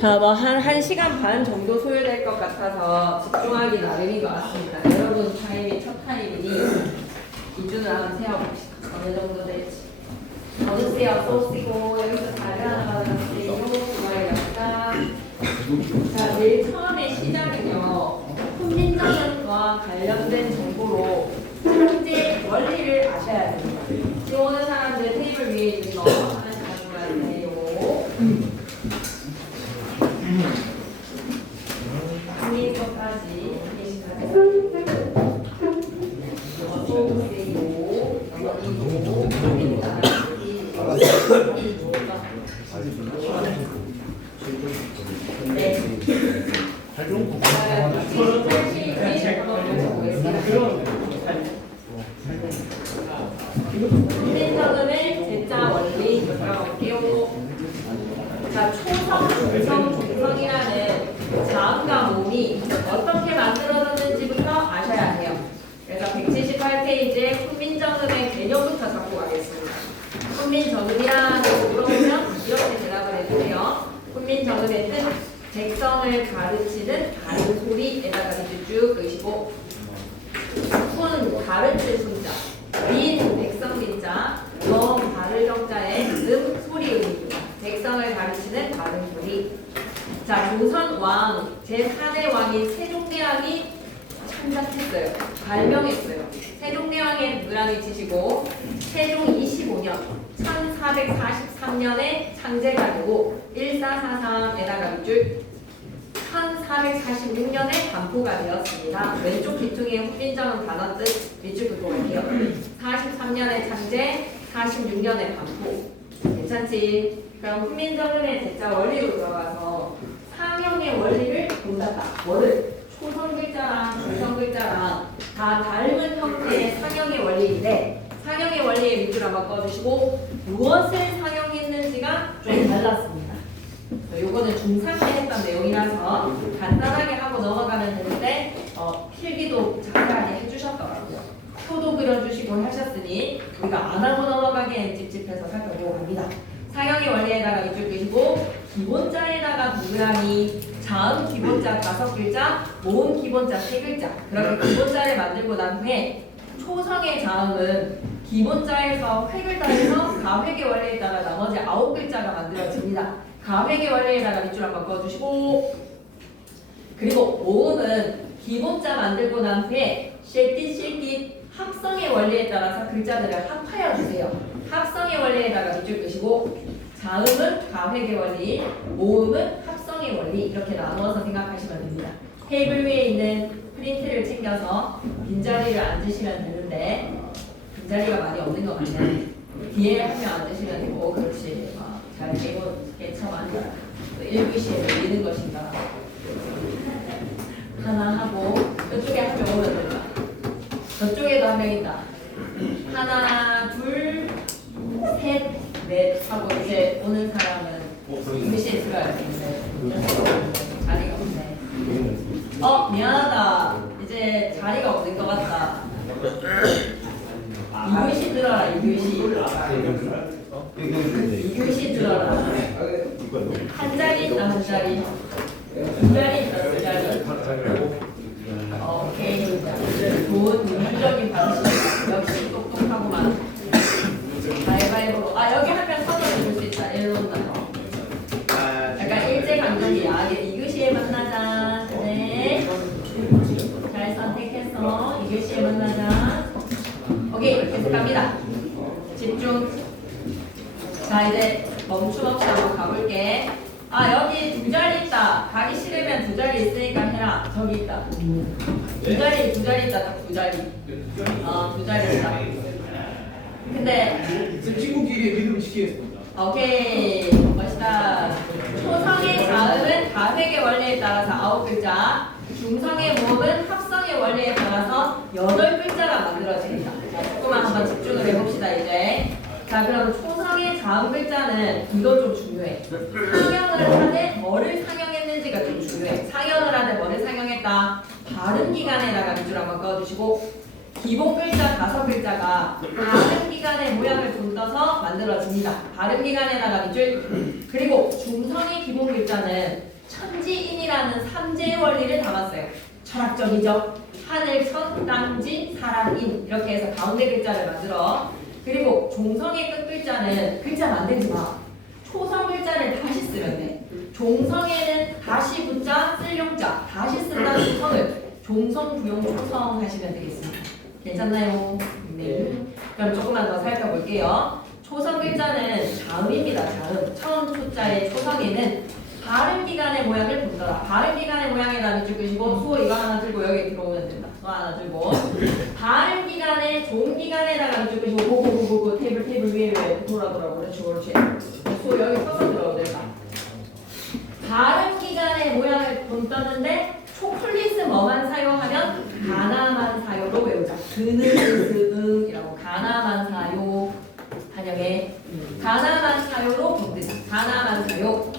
자, 뭐 한 시간 반 정도 소요될 것 같아서 집중하기 나름인 것 같습니다. 여러분 타임이 첫 타임이니 기준을 한번 세워봅시다. 어느 정도 될지. 어느새요 쏘시고 여기서 다른 하나가 나왔어요. 그거에 약간 자, 제일 처음에 시작은요. 훈민정음과 관련된 정보로 창제 원리를 아셔야 됩니다. 지금 오는 사람들 테이블 위에 있는 거 하나씩 가져가세요. 위에 것까지 계시 가져가세요. 네. 훈민정음의 제자 원리 들어볼게요. 자, 초성, 중성, 중성이라는 자음과 모음이 어떻게 만들어졌는지부터 아셔야 해요. 그래서 178페이지에 훈민정음의 개념부터 잡고 가겠습니다. 훈민정음이라고 물어보면 이렇게 대답을 해주세요. 훈민정음의 뜻, 백성을 가르치는 다른 소리에다가 이제 쭉 넣으시고 훈, 가르칠 순자, 민, 백성 민자, 정, 가를 정자에 소리 음입니다. 백성을 가르치는 다른 소리. 자, 조선 왕, 제4대 왕인 세종대왕이 창작했어요. 발명했어요. 세종대왕의 누구랑 치시고 세종 25년 1443년에 창제가 되고 1443에다가 밑줄 1446년에 반포가 되었습니다. 왼쪽 뒤통에 훈민정음 단어 뜻 밑줄 긋고 갈게요. 43년에 창제, 46년에 반포. 괜찮지? 그럼 훈민정음의 제자 원리로 들어가서 상형의 원리를 본다다. 뭐를? 초성 글자랑 중성 글자랑 다 닮은 형태의 상형의 원리인데 상형의 원리의 밑줄 한번 꺼주시고 무엇을 상형했는지가 좀 달랐습니다. 요거는 중3 때 했던 내용이라서 간단하게 하고 넘어가면 되는데 필기도 자세하게 해주셨더라고요. 표도 그려주시고 하셨으니 우리가 안 하고 넘어가기엔 찝찝해서 살펴보고 갑니다. 상형의 원리에다가 밑줄 끄시고 기본자에다가 동그라미, 자음 기본자 5글자, 모음 기본자 3글자. 그렇게 기본자를 만들고 난 후에 초성의 자음은 기본자에서 획을 더해서 가획의 원리에 따라 나머지 9글자가 만들어집니다. 가획의 원리에다가 밑줄 한번 꺼주시고 그리고 모음은 기본자 만들고 난 후에 쉐킷 합성의 원리에 따라서 글자들을 합하여 주세요. 합성의 원리에다가 밑줄 끄시고 자음은 가획의 원리, 모음은 합성의 원리 이렇게 나누어서 생각하시면 됩니다. 테이블 위에 있는 프린트를 챙겨서 빈자리를 앉으시면 되는데 빈자리가 많이 없는 것 같네요. 뒤에 한 명 앉으시면 되고 그렇지. 잘 빼고 개처만 1교시에 밀리는 것인가 하나 하고 저쪽에 한 명 오면 된다. 저쪽에도 한 명 있다. 하나, 둘, 셋, 넷 하고 이제 오는 사람은 교시에 들어야겠는데 자리가 없네. 미안하다. 이제 자리가 없는 것 같다. 2교시 들어라. 2교시 2교시 들어라. 한 자리 있다. 한 자리. 두 자리 있다. 두 자리. 오케이. 좋은 윤리적인 방식. 역시 똑똑하구만. 가위바위보로. 여기 한 명 선언해 줄 수 있다. 일로 온다. 약간 일제강점기야. 2교시에 만나자. 네. 잘 선택했어. 2교시에 만나자. 오케이. 계속 갑니다. 집중. 자, 이제 멈춤 없이 한번 가볼게. 여기 두 자리 있다. 가기 싫으면 두 자리 있으니까 해라. 저기 있다. 두 자리 있다. 딱 두 자리. 두 자리 있다. 근데 친구끼리 믿음 지키겠습니다. 오케이. 멋있다. 초성의 자음은 가획의 원리에 따라서 9글자, 중성의 모음은 합성의 원리에 따라서 8글자가 만들어집니다. 자, 조금만 한번 집중을 해봅시다, 이제. 자, 그럼 초성의 자음 글자는 이거 좀 중요해. 상형을 하되 뭐를 상형했는지가 좀 중요해. 상형을 하되 뭐를 상형했다? 발음 기간에다가 밑줄 한번 꺼주시고 기본 글자 5글자가 발음 기간의 모양을 좀 떠서 만들어집니다. 발음 기간에다가 밑줄 그리고 중성의 기본 글자는 천지인이라는 삼재의 원리를 담았어요. 철학적이죠. 하늘, 천, 땅, 진, 사람, 인 이렇게 해서 가운데 글자를 만들어. 그리고 종성의 끝 글자는 글자 만들지 마. 초성 글자를 다시 쓰면 돼. 종성에는 다시 붙자, 쓸 용자, 다시 쓴다는 초성을 종성, 부용, 초성 하시면 되겠습니다. 괜찮나요? 네. 그럼 조금만 더 살펴볼게요. 초성 글자는 자음입니다. 자음. 처음 초자의 초성에는 발음 기간의 모양을 본더라. 발음 기간의 모양에다 밑줄 그시고 수 이거 하나 들고 여기 들어오면 된다. 수 하나 들고 발음 기간에 종 기간에다가 밑줄 그시고 고고고고고 테이블 위에 돌아돌아. 그렇지 그렇지. 수 여기 서서 들어오면 된다. 발음 기간의 모양을 본다는데 초콜릿 뭐만 사용하면 가나만 사요로 외우자. 그는이라고 가나만 사요. 한영에 가나만 사요로 본드자. 가나만 사요.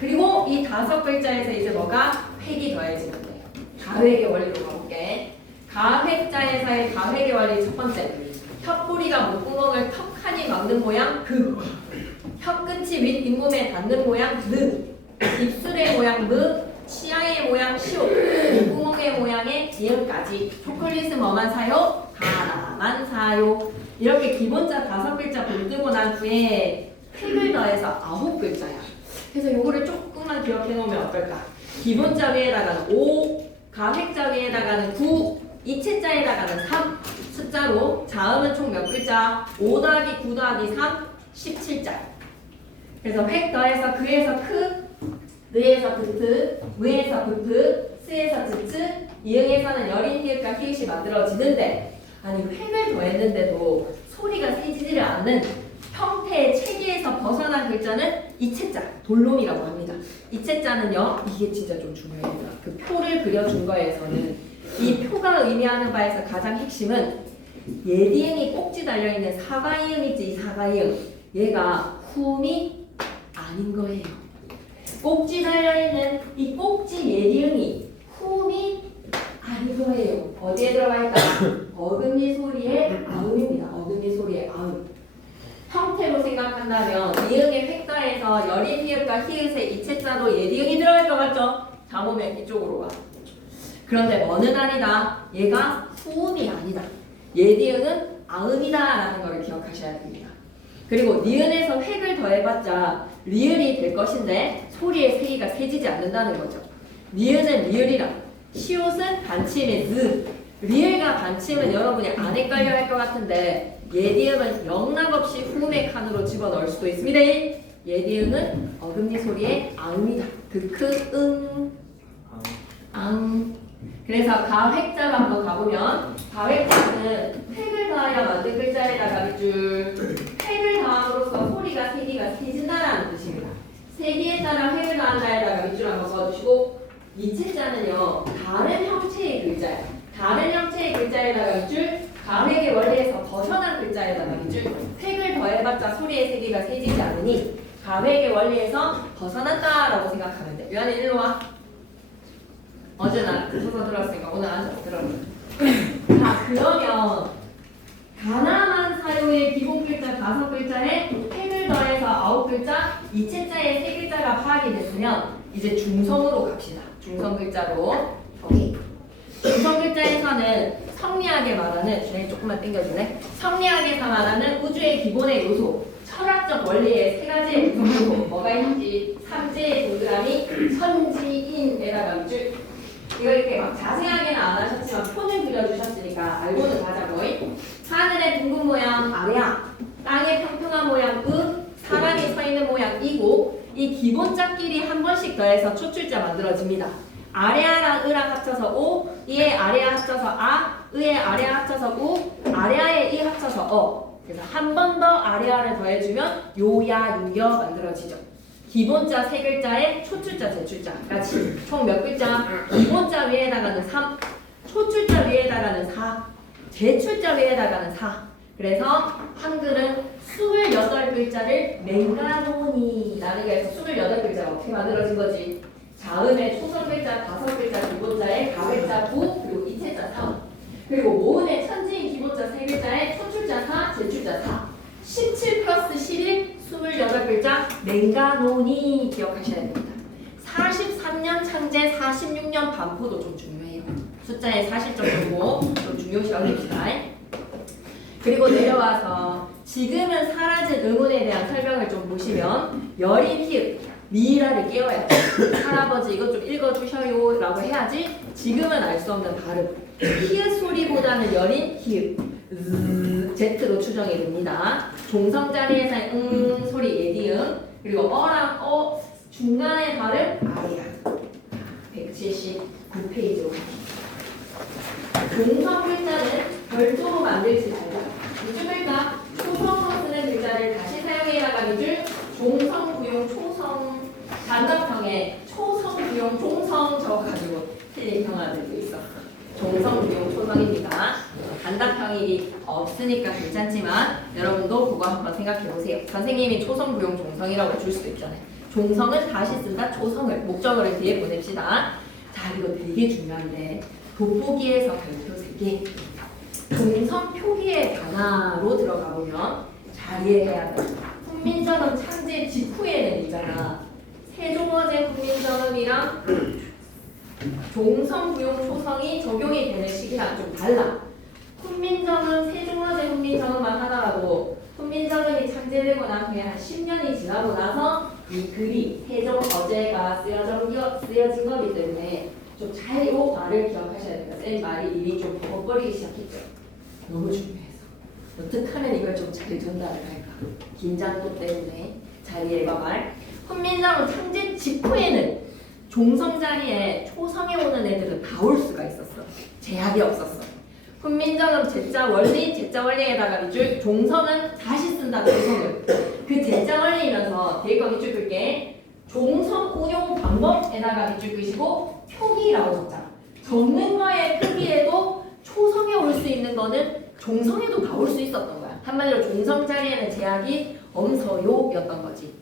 그리고 이 다섯 글자에서 이제 뭐가 획이 더해지면 돼요. 가획의 원리로 가볼게. 가획자에서의 가획의 원리 첫 번째. 혀뿌리가 목구멍을 턱하니 막는 모양 그. 혀끝이 윗 잇몸에 닿는 모양 느. 입술의 모양 무. 치아의 모양 시오. 목구멍의 모양의 이음까지. 초콜릿은 뭐만 사요? 가나만 사요. 이렇게 기본자 다섯 글자 볼뜨고 난 후에 획을 더해서 9글자야. 그래서 요거를 조금만 기억해 놓으면 어떨까? 기본자 위에다가는 5, 가획자 위에다가는 9, 이체자에다가는 3, 숫자로 자음은 총 몇 글자? 5 더하기 9 더하기 3, 17자. 그래서 획 더해서 그에서 크, 느에서 그트, 무에서 그트, 스에서 즈츠, 이응에서는 여린 히읗과 히읗이 만들어지는데 아니 획을 더했는데도 소리가 세지지를 않는 형태의 체계에서 벗어난 글자는 이체자, 돌놈이라고 합니다. 이체자는요, 이게 진짜 좀 중요합니다. 그 표를 그려준 거에서는 이 표가 의미하는 바에서 가장 핵심은 예디응이 꼭지 달려있는 사가이응이지, 이 사가이응. 얘가 후음이 아닌 거예요. 꼭지 달려있는 이 꼭지 예디응이 후음이 아닌 거예요. 어디에 들어가 있다? 어금니 소리의 아음입니다. 어금니 소리의 아음. 형태로 생각한다면 이응의 획가에서 여린 히읗과 히읗의 이체자도 예디응이 들어갈 것 같죠? 잡으면 이쪽으로 가. 그런데 뭐는 아니다. 얘가 후음이 아니다. 예디응은 아음이다 라는 걸 기억하셔야 됩니다. 그리고 니은에서 획을 더해봤자 리을이 될 것인데 소리의 세기가 세지지 않는다는 거죠. 니은은 리을이라. 시옷은 반침의 느. 리을과 반침은 여러분이 안 헷갈려 할 것 같은데 예디음은 영락없이 후음의 칸으로 집어넣을 수도 있습니다. 예디음은 어금니 소리의 아음이다. 그, 응, 앙. 그래서 가획자로 한번 가보면 가획자는 획을 더하여 만든 글자에다가 밑줄 획을 더함으로써 소리가 세기가 세진다라는 뜻입니다. 세기에 따라 획을 더한다에다가 밑줄 한번 써주시고 이체자는요 다른 형체의 글자예요. 다른 형체의 글자에다가 밑줄 가획의 원리에서 벗어난 글자에다가 밑줄 획을 더해봤자 소리의 세기가 세지지 않으니 가획의 원리에서 벗어났다라고 생각하면 돼. 유한이 일로 와. 어제 나 서서 들었으니까 오늘 앉아서 들어. 자 그러면 가나만 사요의 기본 글자 5글자에 획을 더해서 9글자 이체자의 3글자가 파악이 됐으면 이제 중성으로 갑시다. 중성 글자로. 오케이. 중성 글자에서는 성리학에 말하는 주행 조금만 당겨주네. 성리학에서 말하는 우주의 기본의 요소, 철학적 원리의 3가지의 구성 요소 뭐가 있는지 3제의 동그라미 천지인에다가 밑줄. 이거 이렇게 막 자세하게는 안 하셨지만 표는 그려주셨으니까 알고는 가자고. 하늘의 둥근 모양 아래야, 땅의 평평한 모양 사람이 서 있는 모양 이고 이 기본자끼리 한 번씩 더해서 초출자 만들어집니다. 아래아랑 으랑 합쳐서 오, 이의 아래아 합쳐서 아, 의의 아래아 합쳐서 우, 아래아의 이 합쳐서 어. 그래서 한 번 더 아래아를 더해주면 요야, 유여 만들어지죠. 기본자 3글자에 초출자, 제출자 같이 총 몇 글자? 기본자 위에다가는 3, 초출자 위에다가는 4, 제출자 위에다가는 4. 그래서 한글은 28글자를 맹가노니라는 게 해서 28글자가 어떻게 만들어진 거지? 자음의 초성 글자 5글자 기본자에 가획자 9 그리고 이체자 3 그리고 모음의 천지인 기본자 3글자에 초출자 4 제출자 4 17 플러스 11 28글자 맹가노니 기억하셔야 됩니다. 43년 창제 46년 반포도 좀 중요해요. 숫자의 사실적 정보 좀 중요시 여깁시다. 그리고 내려와서 지금은 사라진 의문에 대한 설명을 좀 보시면 여린 히읗 미라를 깨워야 돼요. 할아버지 이것 좀 읽어주셔요 라고 해야지 지금은 알 수 없는 발음. 히읗 소리보다는 여린 히읗 Z로 추정이 됩니다. 종성 자리에서의 소리 예디음 그리고 어랑 어 중간의 발음 아리아 179페이지로 종성 글자는 별도로 만들지 말자. 무슨 글자? 초성으로 쓰는 글자를 다시 사용해 나가는 줄 종성, 부용, 초성 단답형에 초성, 부용, 종성 적어가지고 틀린 평화들도 있어. 종성, 부용, 초성입니다. 단답형이 없으니까 괜찮지만 여러분도 그거 한번 생각해 보세요. 선생님이 초성, 부용, 종성이라고 줄 수도 있잖아요. 종성은 다시 쓴다, 초성을 목적어를 뒤에 보냅시다. 자, 이거 되게 중요한데 돋보기에서 별표 3개 종성 표기의 변화로 들어가 보면 잘 이해해야 돼. 훈민정음 창제 직후에는 있잖아. 세종어제 훈민정음이랑 종성, 부용, 초성이 적용이 되는 시기랑 좀 달라. 훈민정음, 세종어제 훈민정음만 하더라도 훈민정음이 창제되고 난 후에 한 10년이 지나고 나서 이 글이 세종어제가 쓰여진 거기 때문에 좀 잘 이 말을 기억하셔야 돼요. 쌤 말이 이미 좀 버벅거리기 시작했죠. 너무 중요해서 어떻게 하면 이걸 좀 잘 전달을 할까? 긴장도 때문에 잘 이해가 말. 훈민정음 창제 직후에는 종성 자리에 초성에 오는 애들은 다 올 수가 있었어. 제약이 없었어. 훈민정음 제자 원리에다가 밑줄 종성은 다시 쓴다. 종성을 그 제자 원리면서 뒤에 거 밑줄 끌게. 종성 운용 방법에다가 밑줄 끄시고 표기라고 적자. 적는 거의 표기에도 초성에 올 수 있는 거는 종성에도 다 올 수 있었던 거야. 한마디로 종성 자리에는 제약이 엄서요였던 거지.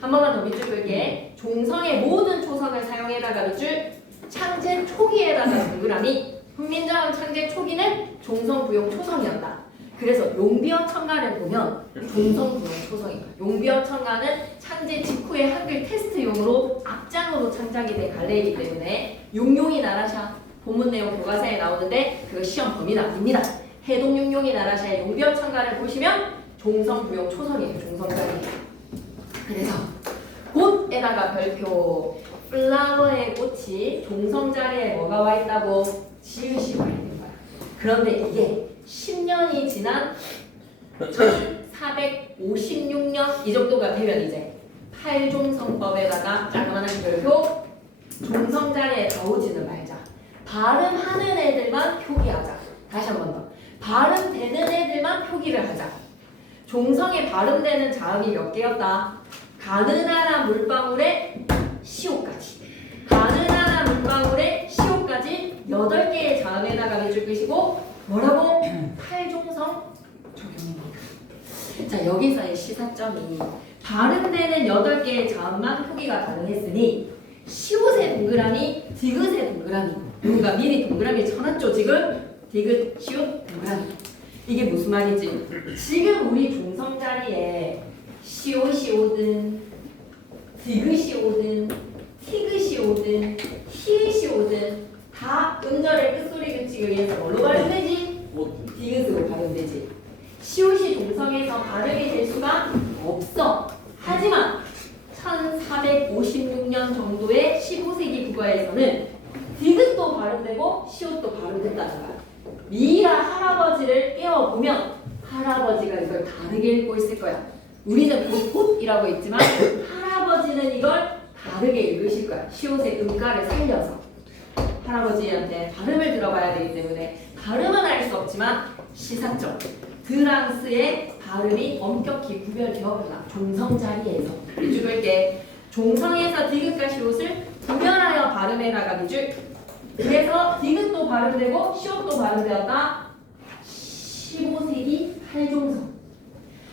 한 번만 더 밑줄 끌게. 종성의 모든 초성을 사용해다가 밑줄 창제 초기에다가 동그라미. 훈민정음 창제 초기는 종성, 부용, 초성이었다. 그래서 용비어 첨가를 보면 종성, 부용, 초성이다. 용비어 첨가는 창제 직후의 한글 테스트용으로 앞장으로 창작이 된 갈래이기 때문에 용용이 나라샤 본문 내용 교과서에 나오는데 그거 시험 범위는 아닙니다. 해동용용이 나라샤의 용비어 첨가를 보시면 종성, 부용, 초성이에요. 종성자리예요. 그래서 꽃에다가 별표 플라워의 꽃이 종성 자리에 뭐가 와 있다고? 지읒이 와 있는 거야. 그런데 이게 10년이 지난 1456년 이 정도가 되면 이제 팔종성법에다가 자그마한 별표 종성 자리에 다 오지는 말자. 발음하는 애들만 표기하자. 다시 한 번 더. 발음되는 애들만 표기를 하자. 종성에 발음되는 자음이 몇 개였다? 가느나라 물방울에 시옷까지. 가느나라 물방울에 시옷까지 8개의 자음에다가 밑줄 끄시고 뭐라고? 팔종성 적용입니다. 자, 여기서의 시사점이 발음되는 8개의 자음만 표기가 가능했으니 시옷의 동그라미, 디귿의 동그라미 누가 미리 동그라미 쳐놨죠 지금? 디귿, 시옷, 동그라미 이게 무슨 말이지? 지금 우리 종성 자리에 시옷이 오든 디귿이 오든 티귿이 오든 히읗이 오든 다 음절의 끝소리 규칙에 의해서 뭘로 발음되지? 디귿으로 발음되지. 시옷이 종성에서 발음이 될 수가 없어. 하지만 1456년 정도의 15세기 국어에서는 디귿도 발음되고 시옷도 발음된다는 거야. 미라 할아버지를 깨워보면 할아버지가 이걸 다르게 읽고 있을 거야. 우리는 곧이라고 있지만 할아버지는 이걸 다르게 읽으실 거야. 시옷의 음가를 살려서. 할아버지한테 발음을 들어봐야 되기 때문에 발음은 알 수 없지만 시사점. 드랑스의 발음이 엄격히 구별되어버려. 종성 자리에서. 밑줄 끌게. 종성에서 디귿과 시옷을 구별하여 발음해나가 밑줄. 그래서 디귿도 발음되고 시옷도 발음되었다. 15세기 팔종성.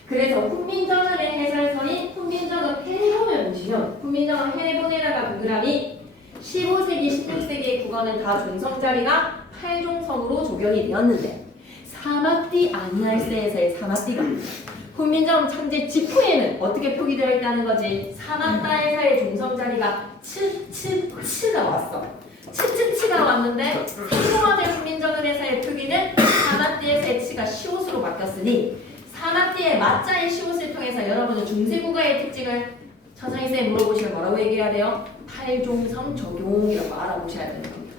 그래서 훈민정음의 해설서인 훈민정음 해본을 보시면 훈민정음 해본에다가 동그라미 15세기, 16세기의 국어는 다 종성자리가 팔종성으로 적용이 되었는데 사막디 아니할세에서의 사막디가 훈민정음 창제 직후에는 어떻게 표기되어 있다는 거지? 사나따에서의 종성 자리가 츠가 왔어. 츠가 왔는데 성공화된 훈민정음에서의 표기는 사나띠에서의 치가 시옷으로 바뀌었으니 사나띠의 맞자의 시옷을 통해서 여러분은 중세국어의 특징을 천성희쌤 물어보시면 뭐라고 얘기해야 돼요? 팔종성 적용이라고 알아보셔야 되는 겁니다.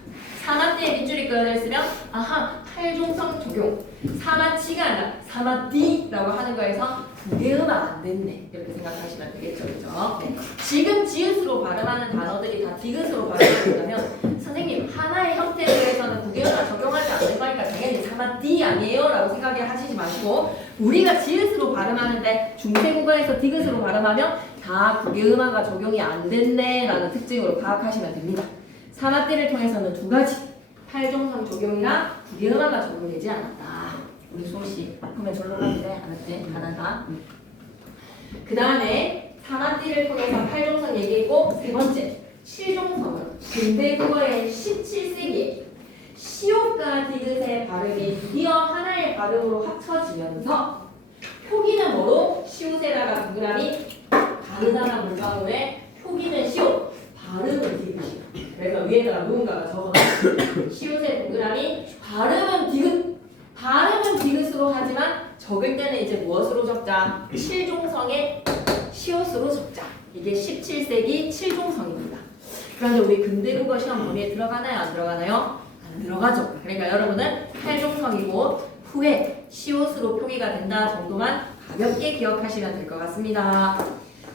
사마띠에 밑줄이 그어져 있으면 아하 팔종성 적용 사마치가 아니라 사마띠라고 하는 거에서 두 개음은 안 됐네 이렇게 생각하시면 되겠죠, 그죠? 네. 지금 지읒으로 발음하는 단어들이 다 디귿으로 발음한다면 선생님 하나의 형태로 해서는 두 개음만 적용하지 않는 거니까 당연히 사마띠 아니에요 라고 생각을 하시지 마시고 우리가 지읒으로 발음하는데 중세국어에서 디귿으로 발음하면 다 두 개음화가 적용이 안 됐네 라는 특징으로 파악하시면 됩니다. 사마띠를 통해서는 두 가지 팔종성 적용이랑 두 개음화가 적용되지 않았다. 우리 수호씨 그러면 절로 가면 돼. 알았지? 하나가. 그 다음에 사마띠를 통해서 팔종성 얘기했고 세 번째 칠종성은 근대국어의 17세기에 시옷과 디귿의 발음이 드디어 하나의 발음으로 합쳐지면서 표기는 뭐로? 시옷에다가 동그라미 다르다나 물방울에 표기는 시옷 발음은 디귿이야. 그래서 위에다가 누군가가 적어놨어. 시옷의 동그라미 발음은 디귿 발음은 디귿으로 하지만 적을 때는 이제 무엇으로 적자? 칠종성의 시옷으로 적자. 이게 17세기 칠종성입니다. 그런데 우리 근대국어 시험 범위에 들어가나요? 안 들어가나요? 안 들어가죠. 그러니까 여러분은 팔종성이고 후에 시옷으로 표기가 된다 정도만 가볍게 기억하시면 될 것 같습니다.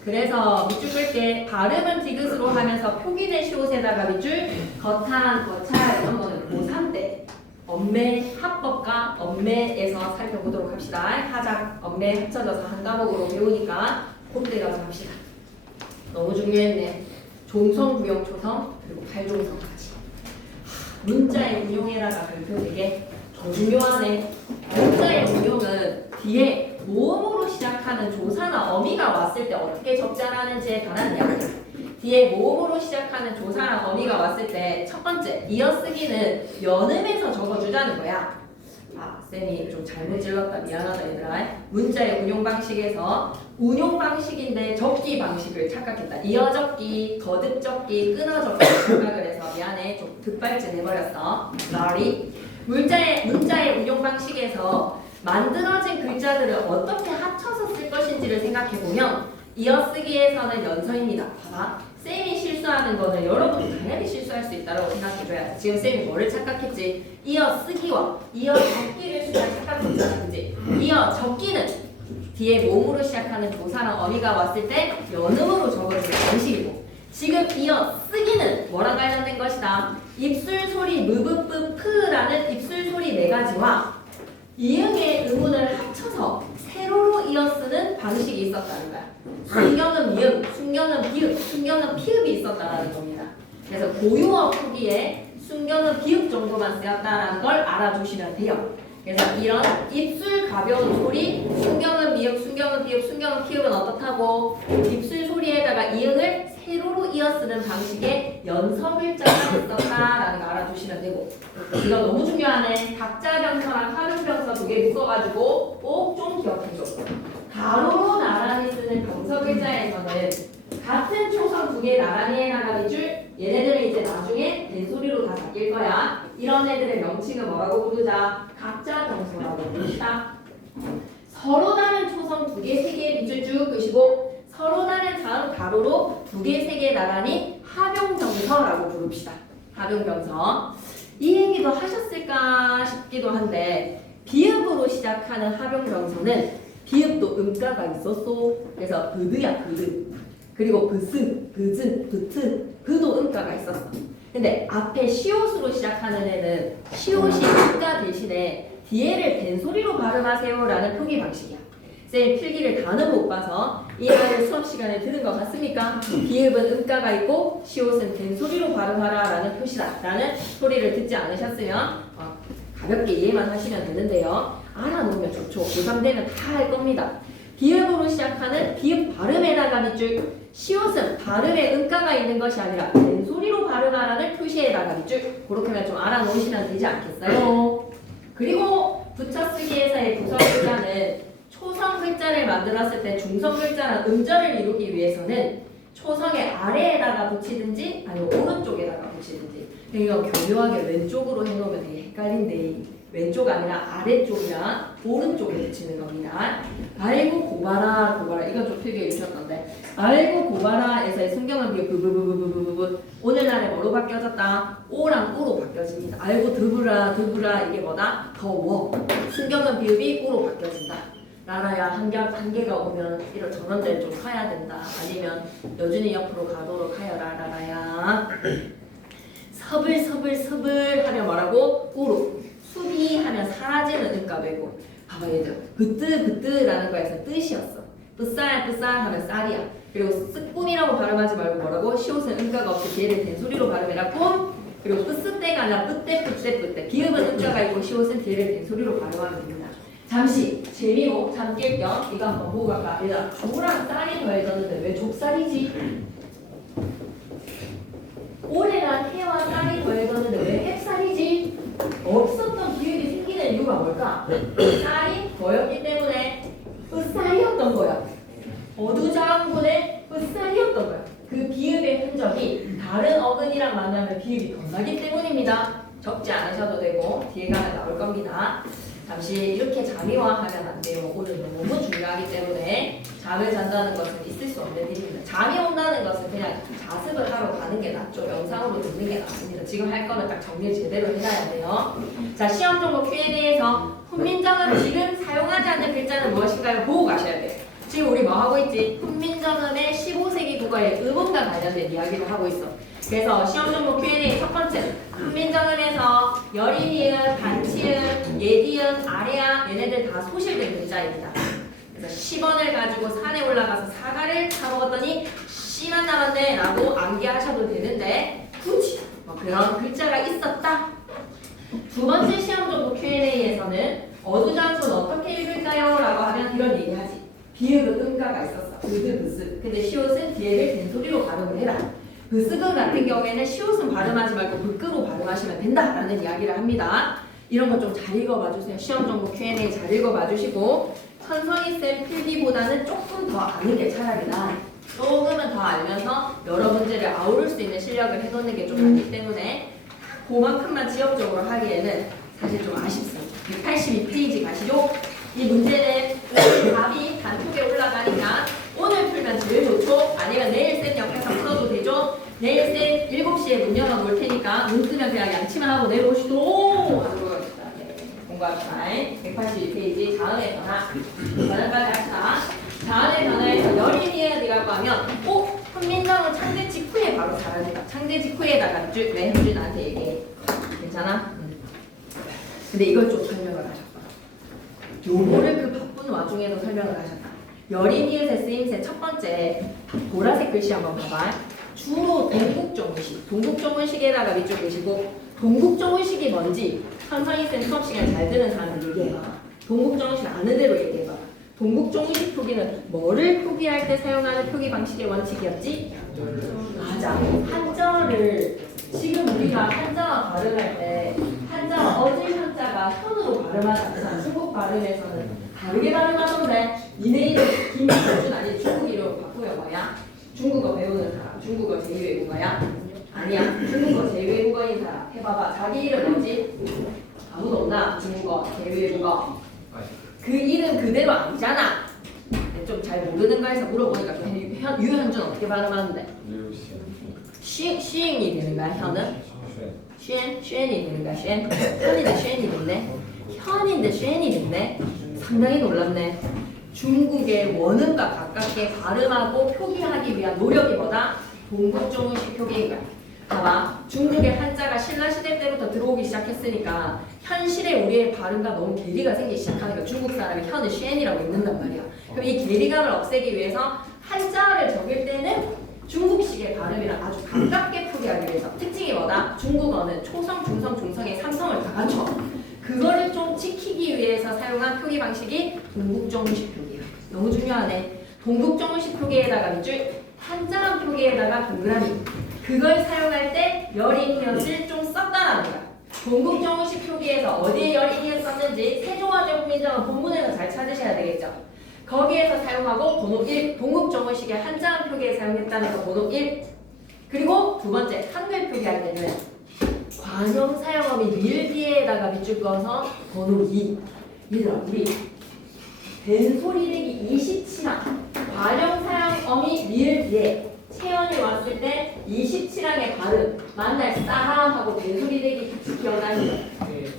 그래서 밑줄 끌게 발음은 디귿으로 하면서 표기된 시옷에다가 밑줄 거탄, 거찰 이런 거는 고3 때 엄매 합법과 엄매에서 살펴보도록 합시다. 하작, 엄매 합쳐져서 한 과목으로 배우니까 그때 가서 합시다. 너무 중요했네. 종성, 부용, 초성 그리고 팔종성까지. 문자의 운용에다가 별표 되게 더 중요하네. 문자의 운용은 뒤에 모음으로 시작하는 조사나 어미가 왔을 때 어떻게 적자라는지에 관한 이야기. 뒤에 모음으로 시작하는 조사나 어미가 왔을 때 첫 번째 이어쓰기는 연음에서 적어주자는 거야. 아, 쌤이 좀 잘못 질렀다. 미안하다 얘들아. 문자의 운용 방식에서 운용 방식인데 적기 방식을 착각했다. 이어적기, 거듭적기, 끊어적기 생각을 해서 미안해. 좀 득발진 해버렸어. Sorry. 문자의 운용 방식에서 만들어진 글자들을 어떻게 합쳐서 쓸 것인지를 생각해보면 이어쓰기에서는 연서입니다. 봐봐. 쌤이 실수하는 거는 여러분도 당연히 실수할 수 있다고 생각해줘야 돼. 지금 쌤이 뭐를 착각했지? 이어쓰기와 이어적기를 순간 착각했잖아. 그지? 이어적기는 뒤에 모음으로 시작하는 조사랑 어미가 왔을 때 연음으로 적어주는 방식이고 지금 이어쓰기는 뭐랑 관련된 것이다? 입술소리 무브프프라는 입술소리 네 가지와 이응의 의문을 합쳐서 세로로 이어쓰는 방식이 있었다는 거야. 순경은 미음, 순경은 비읍, 순경은 피읍이 있었다는 겁니다. 그래서 고유어 표기에 순경은 비읍 정도만 쓰였다는 걸 알아두시면 돼요. 그래서 이런 입술 가벼운 소리, 순경은 미읍, 순경은 비읍, 순경은 피읍은 어떻다고? 입술 소리에다가 이응을 세로로 이어쓰는 방식의 연서 글자가 있었다라는 거 알아두시면 되고 이거 너무 중요하네. 각자 병서랑 하는 병서 두 개 묶어가지고 꼭 좀 기억해줘. 가로로 나란히 쓰는 병서 글자에서는 같은 초성 두 개 나란히 해나가는 줄 얘네들은 이제 나중에 된소리로 다 바뀔 거야. 이런 애들의 명칭은 뭐라고 부르자? 각자 병서라고 부르시다. 서로 다른 초성 두 개, 세 개의 밑줄 쭉 그시고 서로 다른 다음 가로로 두 개, 세 개 나란히 합용병서라고 부릅시다. 합용병서. 이 얘기도 하셨을까 싶기도 한데 비읍으로 시작하는 합용병서는 비읍도 음가가 있었어. 그래서 그드야 그드. 그리고 그슨, 그즌, 그튼, 그도 음가가 있었어. 근데 앞에 시옷으로 시작하는 애는 시옷이 음가 대신에 뒤에를 된소리로 발음하세요 라는 표기 방식이야. 쌤 필기를 다는 못 봐서 이 말을 수업 시간에 들은 것 같습니까? 비읍은 음가가 있고 시옷은 된소리로 발음하라 라는 표시다 라는 소리를 듣지 않으셨으면 가볍게 이해만 하시면 되는데요. 알아놓으면 좋죠. 고3 되면 다 할 겁니다. 비읍으로 시작하는 비읍 발음에다가 밑줄 시옷은 발음에 음가가 있는 것이 아니라 된소리로 발음하라는 표시에다가 밑줄 그렇게만 좀 알아놓으시면 되지 않겠어요? 그리고 붙여쓰기에서의 부서 글자는 초성 글자를 만들었을 때 중성 글자랑 음절을 이루기 위해서는 초성의 아래에다가 붙이든지 아니면 오른쪽에다가 붙이든지. 이거 교묘하게 왼쪽으로 해놓으면 되게 헷갈린데 왼쪽 아니라 아래쪽이랑 오른쪽에 붙이는 겁니다. 알고 고봐라 고봐라 이건 좀 필기해 주셨던데 알고 고봐라에서의 순경한 비읍 부부부부부부 오늘날에 뭐로 바뀌어졌다? 오랑 우로 바뀌어집니다. 알고 드부라 드부라 이게 뭐다? 더워. 순경한 비읍이 우로 바뀌어진다. 나라야 한계가 오면 이런 전원제를 좀 사야 된다. 아니면 여준이 옆으로 가도록 하여라 나라야. 서블 하면 뭐라고? 우로. 수비하면 사라지는 음가되고. 봐봐 얘들. 그뜨라는 거에서 뜻이었어. 뿌쌀 하면 쌀이야. 그리고 쓰꿈이라고 발음하지 말고 뭐라고? 시옷은 음가가 없이 뒤에를 된소리로 발음해라 꿈. 그리고 뿌스때가 아니라 뿌때. 비읍은 음가가 있고 시옷은 뒤에를 된소리로 발음하면 됩니다. 잠시 재미로 잠깰 겸 이거 한번 보고 갈까? 얘들아 조랑 쌀이 더해졌는데 왜 족살이지? 올해랑 해와 쌀이 더해졌는데 왜 햅쌀이지? 없었던 비읍이 생기는 이유가 뭘까? 쌀이 더였기 때문에 쌀이었던 거야. 어두장군의 쌀이었던 거야. 그 비읍의 흔적이 다른 어근이랑 만나면 비읍이 덧나기 때문입니다. 적지 않으셔도 되고 뒤에 가면 나올 겁니다. 잠시 이렇게 잠이와하면 안 돼요. 오늘 너무 중요하기 때문에 잠을 잔다는 것은 있을 수 없는 일입니다. 잠이 온다는 것은 그냥 자습을 하러 가는 게 낫죠. 영상으로 듣는 게 낫습니다. 지금 할 거는 딱 정리를 제대로 해놔야 돼요. 자, 시험 정보 Q&A에서 훈민정음 지금 사용하지 않는 글자는 무엇인가요? 보고 가셔야 돼요. 지금 우리 뭐 하고 있지? 훈민정음의 15세기 국어의 음음과 관련된 이야기를 하고 있어. 그래서 시험 정보 Q&A 첫 번째 훈민정음에서 열이니은, 단치은, 예디은, 아래야 얘네들 다 소실된 글자입니다. 그래서 10원을 가지고 산에 올라가서 사과를 사먹었더니 씨만 남았네 라고 암기하셔도 되는데 굳이 뭐 그런 글자가 있었다. 두 번째 시험 정보 Q&A에서는 어두장군 어떻게 읽을까요? 라고 하면 이런 얘기하지. 비읍은 음가가 있었어. 그스. 근데 시옷은 뒤에를 된소리로 발음을 해라. 그스그 같은 경우에는 시옷은 발음하지 말고 그끄로 발음하시면 된다라는 이야기를 합니다. 이런 거 좀 잘 읽어봐 주세요. 시험 정보 Q&A 잘 읽어봐 주시고 천성이쌤 필기보다는 조금 더 아는 게 차라리 나아요. 조금은 더 알면서 여러 문제를 아우를 수 있는 실력을 해놓는 게 좀 낫기 때문에 그만큼만 지역적으로 하기에는 사실 좀 아쉽습니다. 182페이지 가시죠. 이 문제는 오늘 답이 단톡에 올라가니까 오늘 풀면 제일 좋죠? 아니면 내일 쌤 옆에서 풀어도 되죠? 내일 쌤 7시에 문 열어놓을 테니까 눈 뜨면 그냥 양치만 하고 내려오시도 하는 거겠다. 네, 공부합시다. 182페이지 다음의 변화. 변화까지 합시다. 다음의 변화에서 열인이어야 되라고 하면 훈민정은 창제 직후에 바로 사라진다. 창제 직후에다가 쭉 현주 나한테 얘기해. 괜찮아? 근데 이걸 좀 설명을 하셨다. 요거를 그 바쁜 와중에도 설명을 하셨다. 열인이의 쓰임새 첫 번째 보라색 글씨 한번 봐봐. 주로 동국정문식. 동국정문식에다가 밑줄 그시고 동국정문식이 뭔지 선생님 수업 시간에 잘 듣는 사람들 얘기해봐. 동국정문식 아는 대로 얘기해봐. 동국정문식 표기는 뭐를 표기할 때 사용하는 표기 방식의 원칙이었지? 맞아. 한자를 지금 우리가 한자와 발음할 때 한자와 어질 한자가 현으로 발음하지 않잖아. 중국 발음에서는 다르게 발음하던데 니네 이름 김철준 아니 중국 이름 바꾸면 뭐야? 중국어 배우는 사람. 중국어 제2외국어야? 아니야. 중국어 제2외국어인 사람. 해봐봐. 자기 이름 뭐지? 아무도 없나? 중국어 제2외국어. 그 이름 그대로 아니잖아. 좀 잘 모르는 거에서 물어보니까 유현준 어떻게 발음하는데? 쉬잉이 되는 거야, 현은? 쉔이 되는 거야, 쉔? 현인데 쉔이 됐네? 현인데 쉔이 됐네? 상당히 놀랍네. 중국의 원음과 가깝게 발음하고 표기하기 위한 노력이 뭐다? 동국정문식 표기인 거야. 봐봐. 중국의 한자가 신라시대 때부터 들어오기 시작했으니까 현실에 우리의 발음과 너무 괴리가 생기기 시작하니까 중국 사람이 현을 쉔이라고 읽는단 말이야. 그럼 이 괴리감을 없애기 위해서 한자를 적을 때는 중국식의 발음이랑 아주 가깝게 표기하기 위해서 특징이 뭐다? 중국어는 초성, 중성, 중성의 3성을 다 갖춰. 그거를 좀 지키기 위해서 사용한 표기 방식이 동국정문식 표기야. 너무 중요하네. 동국정문식 표기에다가 밑줄 한자랑 표기에다가 동그라미. 그걸 사용할 때 열인이엇을 좀 썼다라는 거야. 동국정문식 표기에서 어디에 열인이엇 썼는지 세종화재 훈민정음 본문에서 잘 찾으셔야 되겠죠. 거기에서 사용하고 번호 1, 동국정원식의 한자음 표기에 사용했다는 거 번호 1. 그리고 두 번째, 한글 표기할 때는 관형 사용어미 밀 뒤에다가 밑줄 그어서 번호 2. 얘들아, 우리 된소리내기 27항 관형 사용어미 밀 뒤에 채연이 왔을 때 27항의 발음 만날 싸함하고 된소리내기 같이 기억나는 거.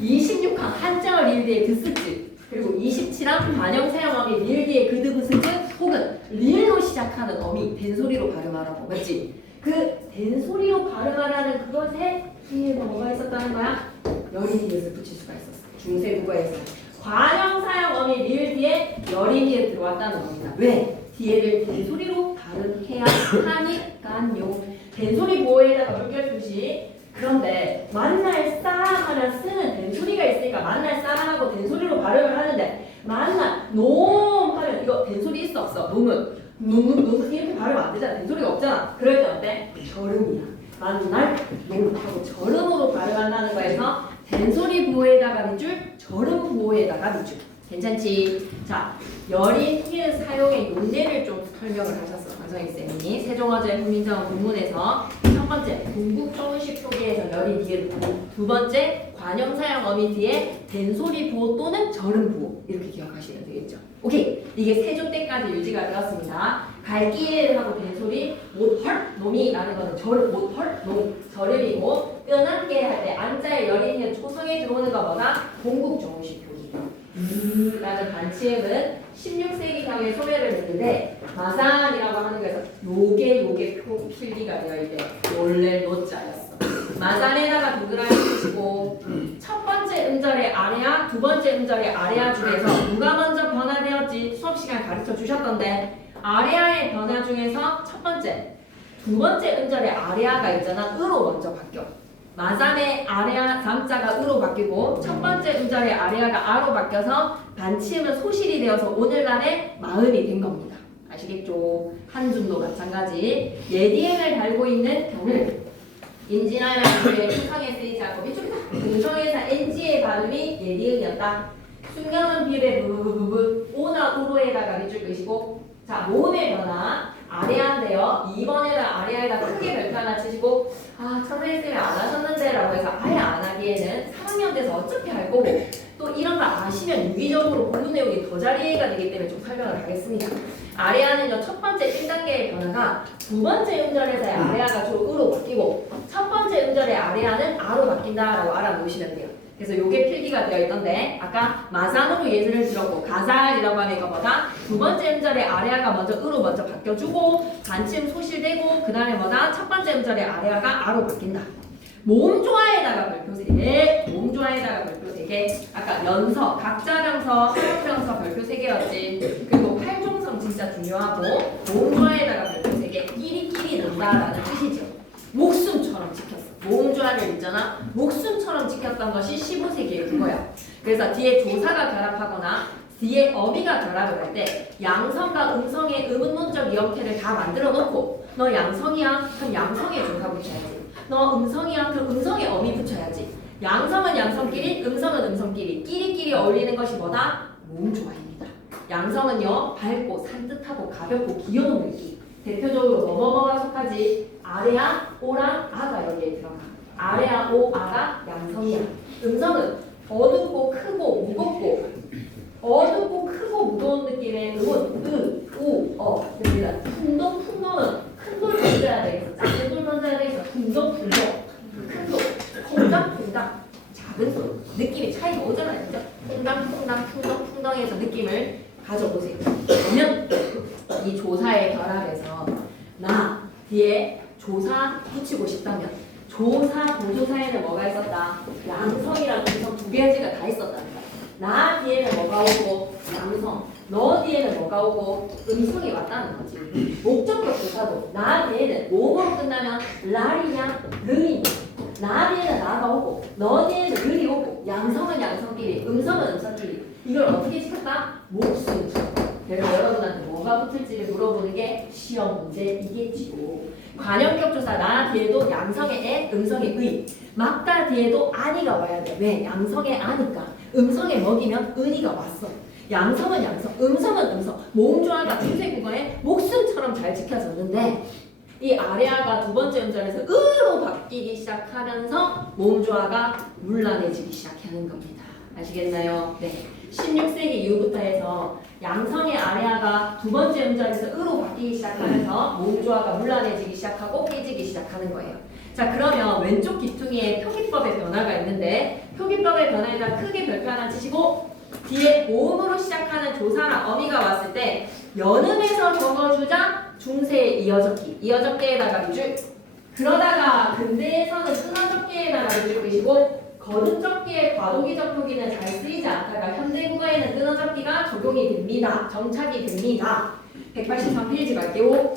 26항 한자어 릴 뒤에 드스츠, 그리고 27항 관형 사용어미 밀 뒤에 그드브스츠 혹은 릴로 시작하는 어미 된소리로 발음하라고. 맞지? 그 된소리로 발음하라는 그것에 뒤에 뭐가 있었다는 거야? 여린 이웃을 붙일 수가 있었어. 중세국어에서 관형 사용어미 밀 뒤에 여린 이웃 들어왔다는 겁니다. 왜? 뒤에를 된소리로 발음해야 하니까요. 된소리 보호에다가 물결 표시. 그런데 만날 싸하면 쓰는 된소리가 있으니까 만날 싸하고 된소리로 발음을 하는데 만날 놈 하면 이거 된소리 있어 없어? 놈은 놈 이렇게 발음 안 되잖아. 된소리가 없잖아. 그럴 때 어때? 절음이야. 만날 놈 하고 절음으로 발음한다는 거에서 된소리 보호에다가 밑줄, 절음 보호에다가 밑줄. 괜찮지? 자, 여린 히읗 사용의 용례를 좀 설명을 하셨어. 강성희 쌤이 세종어제 국민정음 본문에서 첫 번째 동국정원식 표기에서 여린 히읗, 두 번째 관형 사용 어미 뒤에 된소리 보호 또는 절음 보호 이렇게 기억하시면 되겠죠. 오케이, 이게 세조 때까지 유지가 되었습니다. 갈길하고 된소리 못헐 놈이라는 거는 절음 못헐 놈 절음이고 끈안게 할 때 안자의 여린 히읗 초성에 들어오는 거보다 동국정원식 표기. 라는 반치음은 16세기경에 소멸을 했는데 마산이라고 하는 거에서 요게 필기가 되어 있대. 원래 노자였어. 마산에다가 동그라미 치시고 첫 번째 음절의 아래야, 두 번째 음절의 아래야 중에서 누가 먼저 변화되었지 수업 시간 가르쳐 주셨던데 아래야의 변화 중에서 첫 번째, 두 번째 음절의 아래야가 있잖아. 으로 먼저 바뀌어. 마산의 아래아 잠자가 으로 바뀌고 첫 번째 음절의 아래아가 아로 바뀌어서 반치음은 소실이 되어서 오늘날의 마음이 된 겁니다. 아시겠죠? 한줌도 마찬가지. 예디음을 달고 있는 경우 임진하여의 표상에 쓰이지 않고 밑줄이다. 음성에서 NG의 발음이 예디음이었다. 순경은 비읍의 부부부부 오나 우로에다가 밑줄 끄시고 자 모음의 변화 아래아인데요. 2번에다 아래아에다 크게 별표 하나 치시고 아 선생님이 안 하셨는데 라고 해서 아예 안 하기에는 3학년 돼서 어차피 할 거고 또 이런 거 아시면 유기적으로 본문 내용이 더 잘 이해가 되기 때문에 좀 설명을 하겠습니다. 아래아는요 첫 번째 1단계의 변화가 두 번째 음절에서의 아래아가 주로 으로 바뀌고 첫 번째 음절의 아래아는 아로 바뀐다라고 알아놓으시면 돼요. 그래서 요게 필기가 되어 있던데 아까 마산으로 예술을 들었고 가살이라고 하는 것보다 두 번째 음절의 아래아가 먼저 으로 먼저 바뀌어주고 반치음 소실되고 그 다음에 뭐다 첫 번째 음절의 아래아가 아로 바뀐다. 모음조화에다가 별표 3개, 모음조화에다가 별표 3개. 아까 연서, 각자명서, 하용명서 별표 3개였지. 그리고 팔종성 진짜 중요하고 모음조화에다가 별표 3개. 끼리끼리 논다라는 뜻이죠. 목숨처럼 지켰어. 모음조화를 있잖아. 목숨처럼 지켰던 것이 15세기의 그거야. 그래서 뒤에 조사가 결합하거나 뒤에 어미가 결합을 할 때 양성과 음성의 의문문적 이형태를 다 만들어 놓고 너 양성이야? 그럼 양성에 조사 붙여야지. 너 음성이야? 그럼 음성에 어미 붙여야지. 양성은 양성끼리, 음성은 음성끼리 끼리끼리 어울리는 것이 뭐다? 모음조화입니다. 양성은요 밝고 산뜻하고 가볍고 귀여운 느낌. 대표적으로 뭐뭐뭐가 속하지? 아래야, 오랑 아가 여기에 들어가. 아래야, 오, 아가 양성이야. 음성은 어둡고 크고 무겁고 어둡고 크고 무거운 느낌의 음은 으, 우, 어 됩니다. 풍동, 풍동은 큰 돌 던져야 되겠어. 작은 돌 던져야 되겠어. 풍동, 풍동. 큰 돌. 퐁당, 퐁당. 작은 돌. 느낌이 차이가 오잖아요. 그죠? 퐁당, 퐁당, 풍동, 풍덩에서 느낌을 가져보세요. 그러면 이 조사의 결합에서 나 뒤에 조사 붙이고 싶다면 조사, 보조사에는 뭐가 있었다? 양성이랑 음성 두 가지가 다 있었다는 거야. 나 뒤에는 뭐가 오고 양성, 너 뒤에는 뭐가 오고 음성이 왔다는 거지. 목적격 조사도 나 뒤에는 뭐로 끝나면 랄이냐 르이냐. 나 뒤에는 나가 오고 너 뒤에는 르이 오고 양성은 양성끼리 음성은 음성끼리. 이걸 어떻게 지켰다? 목숨. 그래서 여러분한테 뭐가 붙을지를 물어보는 게 시험 문제이겠지요. 관형격 조사 나 뒤에도 양성의 애, 음성의 의. 막다 뒤에도 아니가 와야 돼. 왜? 양성의 아니까. 음성에 먹이면 은이가 왔어. 양성은 양성, 음성은 음성, 모음조화가 중세 국어에 목숨처럼 잘 지켜졌는데 이 아래아가 두 번째 음절에서 으로 바뀌기 시작하면서 모음조화가 문란해지기 시작하는 겁니다. 아시겠나요? 네. 16세기 이후부터 해서 양성의 아래아가 두 번째 음절에서 으로 바뀌기 시작하면서 모음조화가 문란해지기 시작하고 깨지기 시작하는 거예요. 자, 그러면 왼쪽 기퉁이에 표기법의 변화가 있는데 표기법의 변화에 대한 크게 별표 하나 치시고 뒤에 모음으로 시작하는 조사나 어미가 왔을 때 연음에서 적어주자 중세의 이어적기에다가 밑줄 그러다가 근대에서는 끊어적기에다가 밑줄 그리시고 거듭적기의 과도기적 표기는 잘 쓰이지 않다가 현대국어에는 끊어적기가 적용이 됩니다. 정착이 됩니다. 183페이지 갈게요.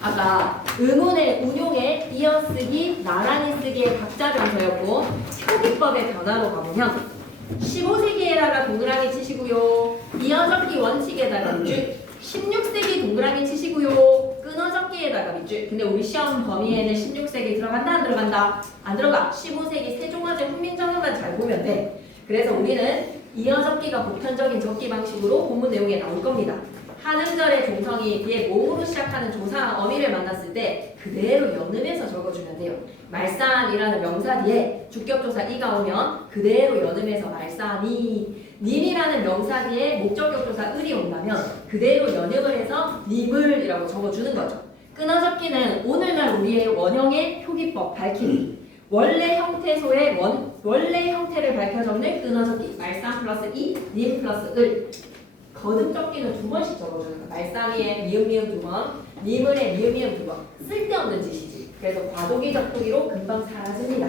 아까 의문의 운용에 띄어쓰기, 나란히 쓰기의 각자 변서였고 표기법의 변화로 가보면 15세기에다가 동그라미 치시고요. 이어적기 원칙에다가 밑줄 16세기 동그라미 치시고요. 끊어적기에다가 밑줄. 근데 우리 시험 범위에는 16세기 들어간다 안 들어간다? 안 들어가. 15세기 세종화제 훈민정음만 잘 보면 돼. 그래서 우리는 이어적기가 보편적인 적기 방식으로 본문 내용에 나올 겁니다. 한 음절의 종성이 뒤에 모음으로 시작하는 조사 어미를 만났을 때 그대로 연음해서 적어주면 돼요. 말산이라는 명사 뒤에 주격조사 이가 오면 그대로 연음해서 말산이 님이라는 명사 뒤에 목적격조사 을이 온다면 그대로 연음을 해서 님을이라고 적어주는 거죠. 끊어적기는 오늘날 우리의 원형의 표기법 밝히기 원래 형태소의 원래 형태를 밝혀 적는 끊어적기 말산 플러스 이, 님 플러스 을 거듭적기는 두 번씩 적어주는 거야. 말상이에 미음 두 번, 니물에 미음 두 번. 쓸데없는 짓이지. 그래서 과도기적 표기로 금방 사라집니다.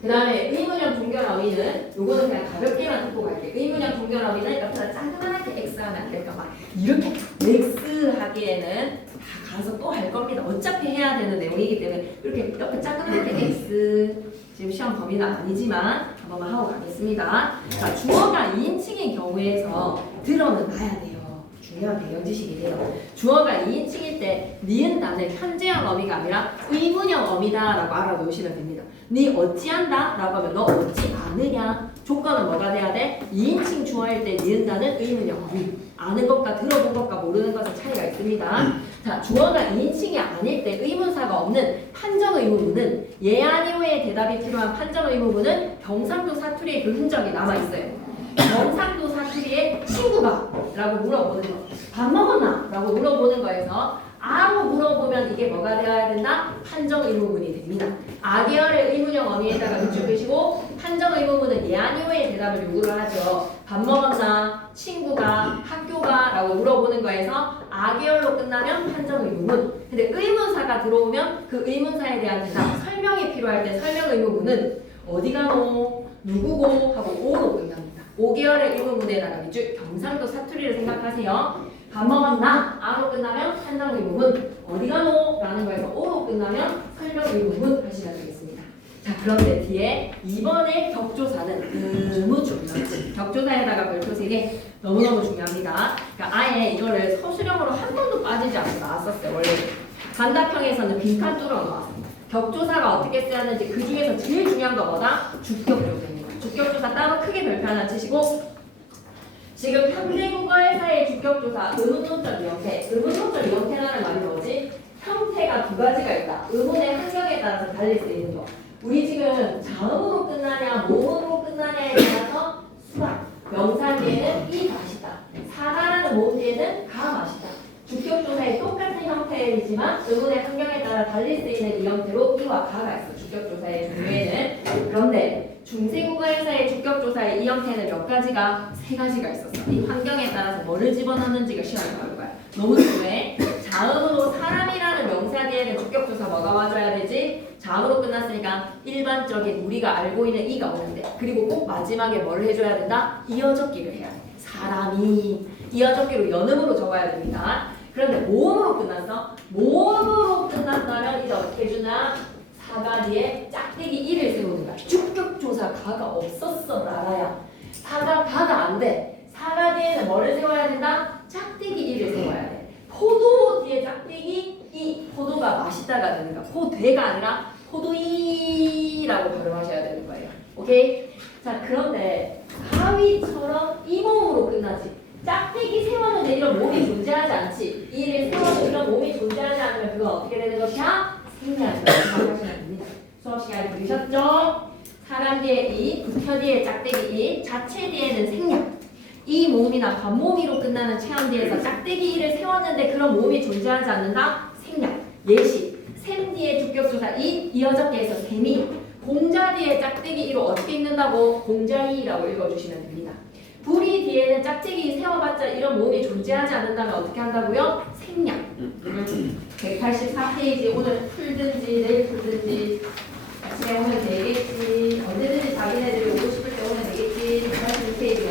그 다음에 의문형 동결어미는 요거는 그냥 가볍게만 듣고 갈게. 의문형 동결어미는 옆에다 짜그만하게 X 하면 안 될까 봐. 이렇게 X 하기에는 다 가서 또 할 겁니다. 어차피 해야 되는 내용이기 때문에 이렇게 옆에 짜그만하게 X 지금 시험 범위는 아니지만 한 번만 하고 가겠습니다. 자, 주어가 2인칭인 경우에서 들어는 놔야 돼요. 중요한 배경 지식이 돼요. 주어가 2인칭일 때 니은다는 현재형 어미가 아니라 의문형 어미다라고 알아놓으시면 됩니다. 니 어찌한다? 라고 하면 너 어찌 아느냐? 조건은 뭐가 돼야 돼? 2인칭 주어일 때 니은다는 의문형 어미. 아는 것과 들어본 것과 모르는 것은 차이가 있습니다. 자, 주어가 2인칭이 아닐 때 의문사가 없는 판정 의문문은 예 아니오의 대답이 필요한 판정 의문문은 경상도 사투리의 그 흔적이 남아있어요. 경상도 사투리의 친구가 라고 물어보는 거. 밥 먹었나? 라고 물어보는 거에서 아로 물어보면 이게 뭐가 되어야 된다? 판정 의문문이 됩니다. 아계열의 의문형 어미에다가 밑줄 그시고 판정 의문문은 예 아니오의 대답을 요구를 하죠. 밥 먹었나? 친구가? 학교가? 라고 물어보는 거에서 아계열로 끝나면 판정 의문문. 근데 의문사가 들어오면 그 의문사에 대한 대답, 설명이 필요할 때 설명 의문문은 어디가 뭐 누구고 하고 오로 끝납니다. 5개월의 의문문에다가 밑줄 경상도 사투리를 생각하세요. 밥 먹었나? 아로 끝나면 판정 의문문. 어디가 뭐? 라는 거에서 오로 끝나면 설명 의문문 하시면 되겠습니다. 자, 그런데 뒤에 이번에 격조사는 너무 중요하지. 격조사에다가 별표 3개 너무너무 중요합니다. 그러니까 아예 이거를 서술형으로 한 번도 빠지지 않고 나왔었어요. 원래 반답형에서는 빈칸 뚫어 나왔습니다. 격조사가 어떻게 쓰였는지 그 중에서 제일 중요한 거 뭐다? 주격조사입니다. 주격조사 따로 크게 별표 하나 치시고 지금 현대국어회사의 주격조사 의문문적 이형태 의문문적 이형태라는 말이 뭐지? 형태가 두 가지가 있다. 의문의 환경에 따라서 달릴 수 있는 거. 우리 지금 자음으로 끝나냐 모음으로 끝나냐에 따라서 수학 명사 뒤에는 이 맛이다. 사다라는 모음 뒤에는 가 맛이다. 주격조사의 똑같은 형태이지만 의문의 환경에 따라 달릴 수 있는 이 형태로 이와 가가 있어. 주격조사의 종류에는. 그런데 중세국어회사의 주격조사의 이 형태는 몇 가지가? 3가지가 있었어. 이 환경에 따라서 뭐를 집어넣는지가 시험에 나올 거야. 너무 중요해. 자음으로 사람이라는 명사 뒤에는 주격조사 뭐가 와줘야 되지? 자음으로 끝났으니까 일반적인 우리가 알고 있는 이가 오는데 그리고 꼭 마지막에 뭐를 해줘야 된다? 이어적기를 해야 돼. 사람이 이어적기로 연음으로 적어야 됩니다. 그런데 모음으로 끝났어? 모음으로 끝났다면 이제 어떻게 해주나? 사가 뒤에 짝대기 1을 세우는 거야. 주격조사 가가 없었어 라라야. 사가 가가 안 돼. 사가 뒤에는 뭐를 세워야 된다? 짝대기 1을 세워야 돼. 포도 뒤에 짝대기 2. 포도가 맛있다가 되는 거야. 포대가 아니라 포도이라고 발음하셔야 되는 거예요. 오케이? 자, 그런데 가위처럼 이 몸으로 끝나지. 짝대기 세워놓은 이런 몸이 존재하지 않지. 이를 세워놓은 이런 몸이 존재하지 않으면 그건 어떻게 되는 것이야? 생략이라고 생각하시면 됩니다. 수업 시간에 들으셨죠? 사람 뒤에 이, 부처 뒤에 짝대기 이, 자체 뒤에는 생략. 이 몸이나 반몸이로 끝나는 체험 뒤에서 짝대기 이를 세웠는데 그런 몸이 존재하지 않는다? 생략. 예시. 샘 뒤에 주격조사 이, 이어적계에서 샘이. 공자 뒤에 짝대기 이로 어떻게 읽는다고? 공자이라고 읽어주시면 됩니다. 불이 뒤에는 짝대기 세워봤자 이런 몸이 존재하지 않는다면 어떻게 한다고요? 생략. 184페이지 오늘 풀든지 내일 풀든지 같이 오면 되겠지. 언제든지 자기네들이 오고 싶을 때 오면 되겠지. 181페이지야.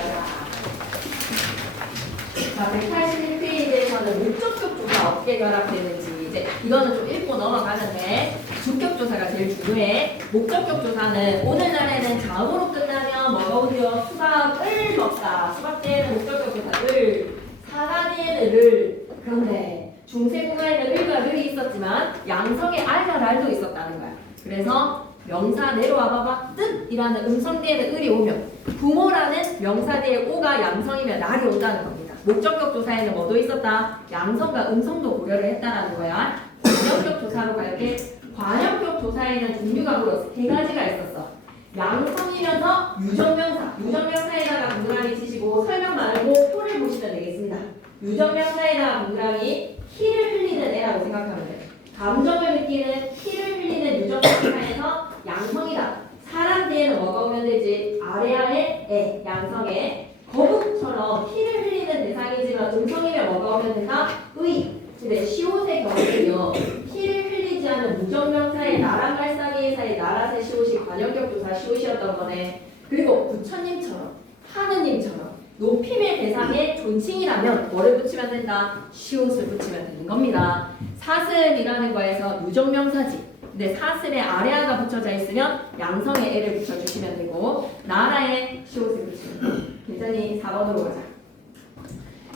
자, 181페이지에서는 목적격 조사 어떻게 결합되는지 이제 이거는 좀 읽고 넘어가는데 주격 조사가 제일 중요해. 목적격 조사는 오늘날에는 자음으로 끝나면 뭐가 오죠? 수박을 먹다. 수박 때에는 목적격 조사 을, 사과 뒤에는 를. 그런데 중세국어에는 을과 르이 있었지만 양성에 알과 랄도 있었다는 거야. 그래서 명사 내려와 봐봐. 뜻이라는 음성 뒤에는 을이 오면 부모라는 명사 뒤에 오가 양성이면 랄이 온다는 겁니다. 목적격 조사에는 뭐도 있었다? 양성과 음성도 고려를 했다라는 거야. 관역격 조사로 갈게. 관역격 조사에는 종류가 보여 세 가지가 있었어. 양성이면서 유정명사. 유정명사에다가 동그라미 치시고 설명 말고 표를 보시면 되겠습니다. 유정명사에다가 동그라미 피를 흘리는 애라고 생각하면 돼. 감정을 느끼는 피를 흘리는 유정명사에서 양성이다. 사람 뒤에는 뭐가 오면 되지? 아래아래 애, 양성에. 거북처럼 피를 흘리는 대상이지만 음성이면 뭐가 오면 된다? 의. 근데 시옷의 경우는요. 피를 흘리지 않은 무정명사의 나란 말싸기의 사이 나라세 시옷이 관역격 조사 시옷이었던 거네. 그리고 부처님처럼 하느님처럼 높임의 대상에 존칭이라면 뭐를 붙이면 된다? 시옷을 붙이면 되는 겁니다. 사슴이라는 거에서 유정명사지. 근데 사슴에 아래아가 붙여져 있으면 양성의 애를 붙여주시면 되고 나라에 시옷을 붙이면 돼요. 괜찮니? 4번으로 가자.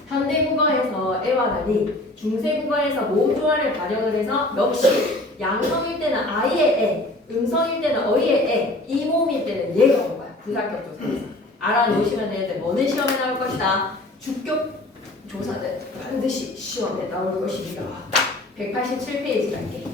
현대국어에서 애와 달리 중세국어에서 모음조화를 반영을 해서 역시 양성일 때는 아이의 애, 음성일 때는 어이의 애, 이 모음일 때는 얘가 온 거야. 부사격 조사에서. 알아놓으시면 되는데 뭐는 시험에 나올 것이다. 주격 조사는 반드시 시험에 나올 것입니다. 187페이지 갈게.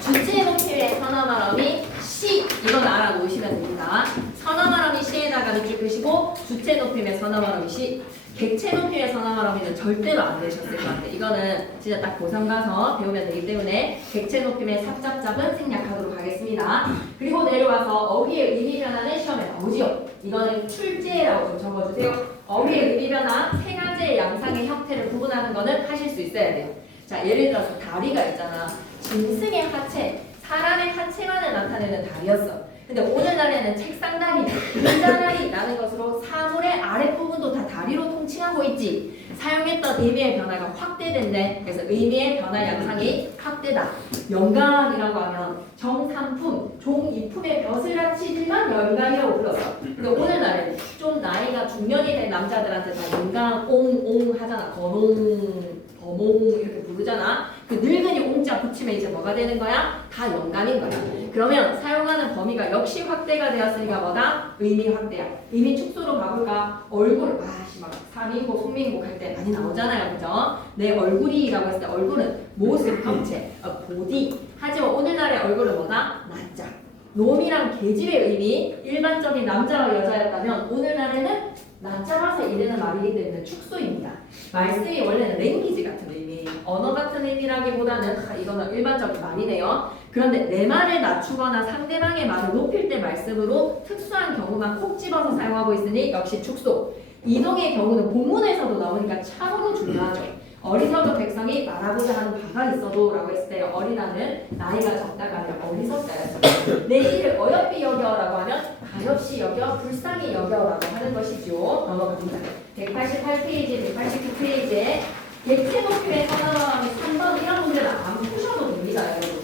주체 높임의 선어말음이 시 이건 알아놓으시면 됩니다. 선어말음이 시에다가 밑줄 끄시고 주체 높임의 선어말음이 시 객체 높임의 선어말음이는 절대로 안 되셨을 것 같아요. 이거는 진짜 딱 고3 가서 배우면 되기 때문에 객체 높임의 삽잡잡은 생략하도록 하겠습니다. 그리고 내려와서 어휘의 의미 변화는 시험에 나오지요. 이거는 출제라고 좀 적어주세요. 어휘의 의미 변화 세 가지의 양상의 형태를 구분하는 거는 하실 수 있어야 돼요. 자, 예를 들어서 다리가 있잖아. 짐승의 하체, 사람의 하체만을 나타내는 다리였어. 근데 오늘날에는 책상다리, 의자다리라는 것으로 사물의 아랫부분도 다 다리로 통칭하고 있지. 사용했던 의미의 변화가 확대된대. 그래서 의미의 변화 양상이 확대다. 영감이라고 하면 정삼품, 종이품의 벼슬아치들만 영감이라고 불렀어. 근데 오늘날에는 좀 나이가 중년이 된 남자들한테 다 영감, 옹 하잖아. 거농, 거몽 이렇게 부르잖아. 그 늙은이 옹자 붙이면 이제 뭐가 되는 거야? 다 영감인 거야. 그러면 사용하는 범위가 역시 확대가 되었으니까 뭐다? 의미 확대야. 의미 축소로 가볼까? 얼굴, 막 3인국, 송민국 할 때 많이 나오잖아요. 그죠? 내 얼굴이라고 했을 때 얼굴은 모습, 형체, 보디. 하지만 오늘날의 얼굴은 뭐다? 낯짝. 놈이랑 계집의 의미, 일반적인 남자와 여자였다면 오늘날에는 낯짝아서 이르는 말이기 때문에 축소입니다. 말씀이 원래는 랭귀지 같은 의미, 언어 같은 의미라기보다는 이거는 일반적인 말이네요. 그런데 내 말을 낮추거나 상대방의 말을 높일 때 말씀으로 특수한 경우만 콕 집어서 사용하고 있으니 역시 축소. 이동의 경우는 본문에서도 나오니까 참으로 중요하죠. 어리석은 백성이 말하고자 하는 바가 있어도 라고 했을 때 어리다는 나이가 적다가 아니라 어리석다였어요. 내 일을 어여삐 여겨라고 하면 가엾이 여겨 불쌍히 여겨라고 하는 것이죠. 넘어갑니다. 188페이지, 189페이지에 객체 높임의 선언함이 3번 이런 문제는 안 푸셔도 됩니다. 여러분.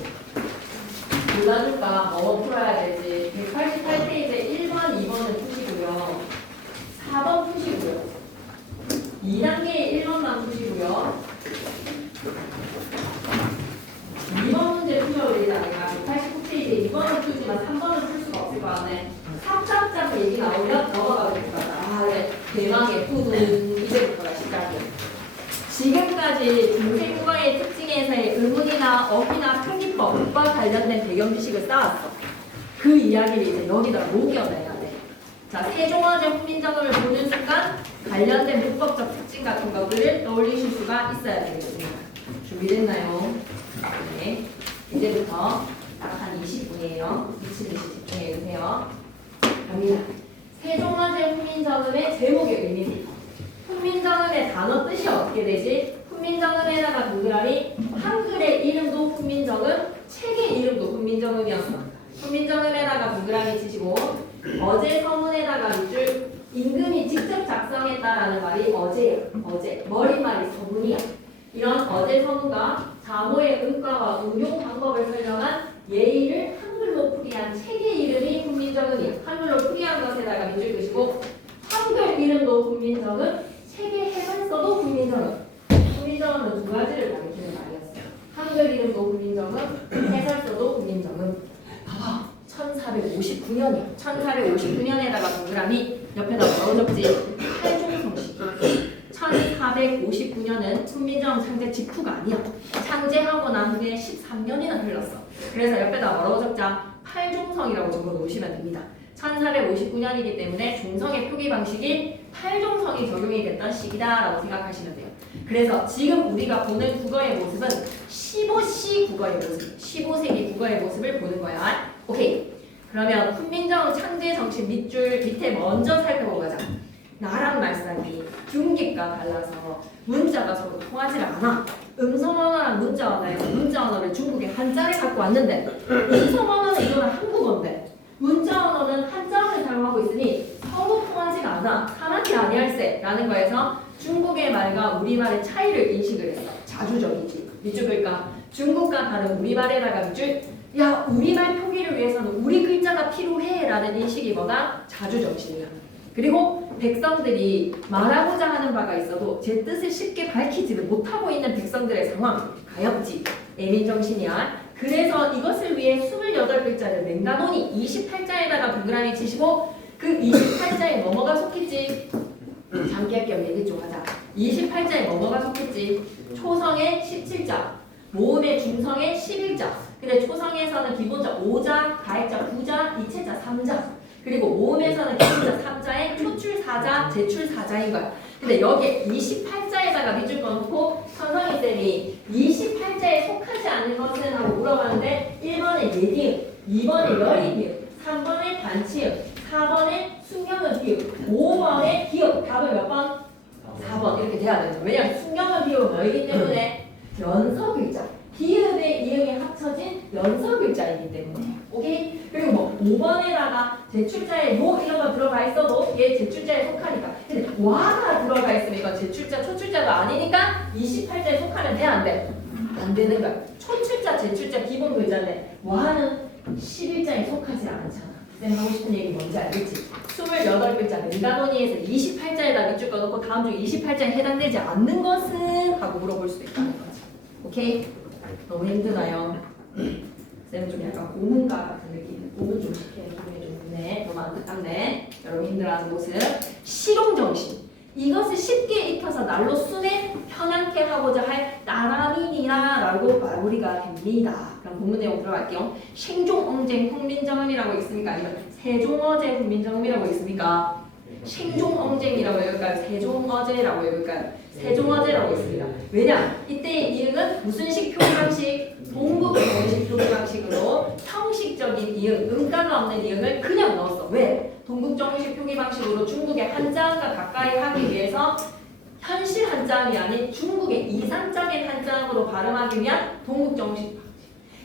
골라줄까? 뭐 풀어야 되지? 188페이지에 1번, 2번은 푸시고요. 4번 푸시고요. 2단계의 1번만 푸시고요. 2번 문제 푸셔도 되지 않을까? 189페이지에 2번은 풀지만 3번은 풀 수가 없을 것 같네. 삽잡자 대망의 후두 이제부터가 시작이에요. 지금까지 중세국어의 특징에서의 의문이나 어휘나 표기법과 관련된 배경 지식을 쌓았어. 그 이야기를 이제 여기다가 녹여내야 돼. 자, 세종어제 훈민정음을 보는 순간 관련된 문법적 특징 같은 것들을 떠올리실 수가 있어야 되겠습니다. 준비됐나요? 네. 이제부터 딱 한 20분이에요. 미친 듯이 집중해 주세요. 갑니다. 세종어제 훈민정음의 제목의 의미부터. 훈민정음의 단어 뜻이 어떻게 되지? 훈민정음에다가 동그라미 한글의 이름도 훈민정음, 책의 이름도 훈민정음이었어. 훈민정음에다가 동그라미 치시고 어제 서문에다가 밑줄 임금이 직접 작성했다라는 말이 어제야. 어제. 머릿말이 서문이야. 이런 어제 서문과 자모의 음가와 응용 방법을 설명한 예의를 한글로 풀이한 책의 이름이 훈민정음이야. 한글로 풀이한 것에다가 밑줄 그시고 한글 이름도 훈민정음, 책의 해설서도 훈민정음. 훈민정음은 두 가지를 가리키는 말이었어요. 한글 이름도 훈민정음, 해설서도 훈민정음. 봐봐. 1459년이야. 1459년에다가 동그라미 옆에다 뭐라고 적지? 팔종성식. 1459년은 훈민정음 창제 직후가 아니야. 창제하고 난 후에 13년이나 흘렀어. 그래서 옆에다 뭐라고 적자? 팔종성이라고 적어 놓으시면 됩니다. 1459년이기 때문에 종성의 표기 방식이 팔종성이 적용이 됐던 시기다라고 생각하시면 돼요. 그래서 지금 우리가 보는 국어의 모습은 15시 국어의 모습, 15세기 국어의 모습을 보는 거야. 오케이. 그러면 훈민정음 창제 정신 밑줄 밑에 먼저 살펴보고 가자. 나랑 말싸기, 중기가 달라서 문자가 서로 통하지 않아. 음성 언어랑 문자 언어에서 문자 언어를 중국의 한자를 갖고 왔는데 음성 언어는 이거는 한국어인데 문자 언어는 한자어를 사용하고 있으니 서로 통하지가 않아. 하나지 아니할세 라는 거에서 중국의 말과 우리말의 차이를 인식을 했어. 자주적이지. 밑줄 그러니까 중국과 다른 우리말에다가 밑줄 야 우리말 표기를 위해서는 우리 글자가 필요해 라는 인식이 뭐다? 자주정신이야. 그리고 백성들이 말하고자 하는 바가 있어도 제 뜻을 쉽게 밝히지를 못하고 있는 백성들의 상황 가엾지. 애민정신이야. 그래서 이것을 위해 28글자를 맹가노니 28자에다가 동그라미 치시고 그 28자에 뭐뭐가 속했지? 장기학경 얘기 좀 하자. 28자에 뭐뭐가 속했지? 초성의 17자, 모음의 중성의 11자. 근데 초성에서는 기본자 5자, 가액자 9자, 이체자 3자. 그리고 모음에서는 기본자 3자에 초출 4자, 제출 4자인 거야. 근데 여기에 28자에다가 밑줄 꺼놓고 선성이 쌤이 28자에 속하지 않는 것은 하고 물어봤는데 1번에 예디음, 2번에 열이디음, 3번에 단치음, 4번에 숙명은 비음, 5번에 기음. 답은 몇 번? 4번 이렇게 돼야 되는 거야. 왜냐면 숙명은 비음은 뭐이기 때문에 연서글자. 비읍의 이음이 합쳐진 연서글자이기 때문에. 오케이? 그리고 뭐 5번에다가 제출자에 요 이런 거 들어가 있어도 얘 제출자에 속하니까. 근데 와가 들어가 있으면 이건 제출자, 초출자가 아니니까 28자에 속하면 돼? 안 돼? 안 되는 거야. 초출자, 제출자 기본 글자인데 와는 11자에 속하지 않잖아. 쌤 하고 싶은 얘기 뭔지 알겠지? 28글자 맹가노니에서 28자에다 밑줄 꺼놓고 다음 중 28자에 해당되지 않는 것은? 하고 물어볼 수도 있다는 거지. 오케이? 너무 힘드나요? 쌤은 좀 약간 고문가 같은 느낌. 고문 좀 시키는 기분이 좀 드네. 너무 안타깝네. 여러분 힘들어하는 모습. 실용정신. 이것을 쉽게 익혀서 날로 순에 편안케 하고자 할 따라민이라라고 마무리가 됩니다. 그럼 본문 내용 들어갈게요. 생종엉쟁 훈민정음이라고 있습니까? 아니면 세종어제 훈민정음이라고 있습니까? 생종엉쟁이라고 읽을까요? 세종어제라고 읽을까요? 세종어제라고 있습니다. 왜냐? 이때의 이응은 무슨 식 표기 방식? 동국정식 표기 방식으로 형식적인 이응, 음가가 없는 이응을 그냥 넣었어. 왜? 동국정식 표기 방식으로 중국의 한자음과 가까이 하기 위해서 현실 한자음이 아닌 중국의 이상적인 한자음으로 발음하기 위한 동국정식 방식.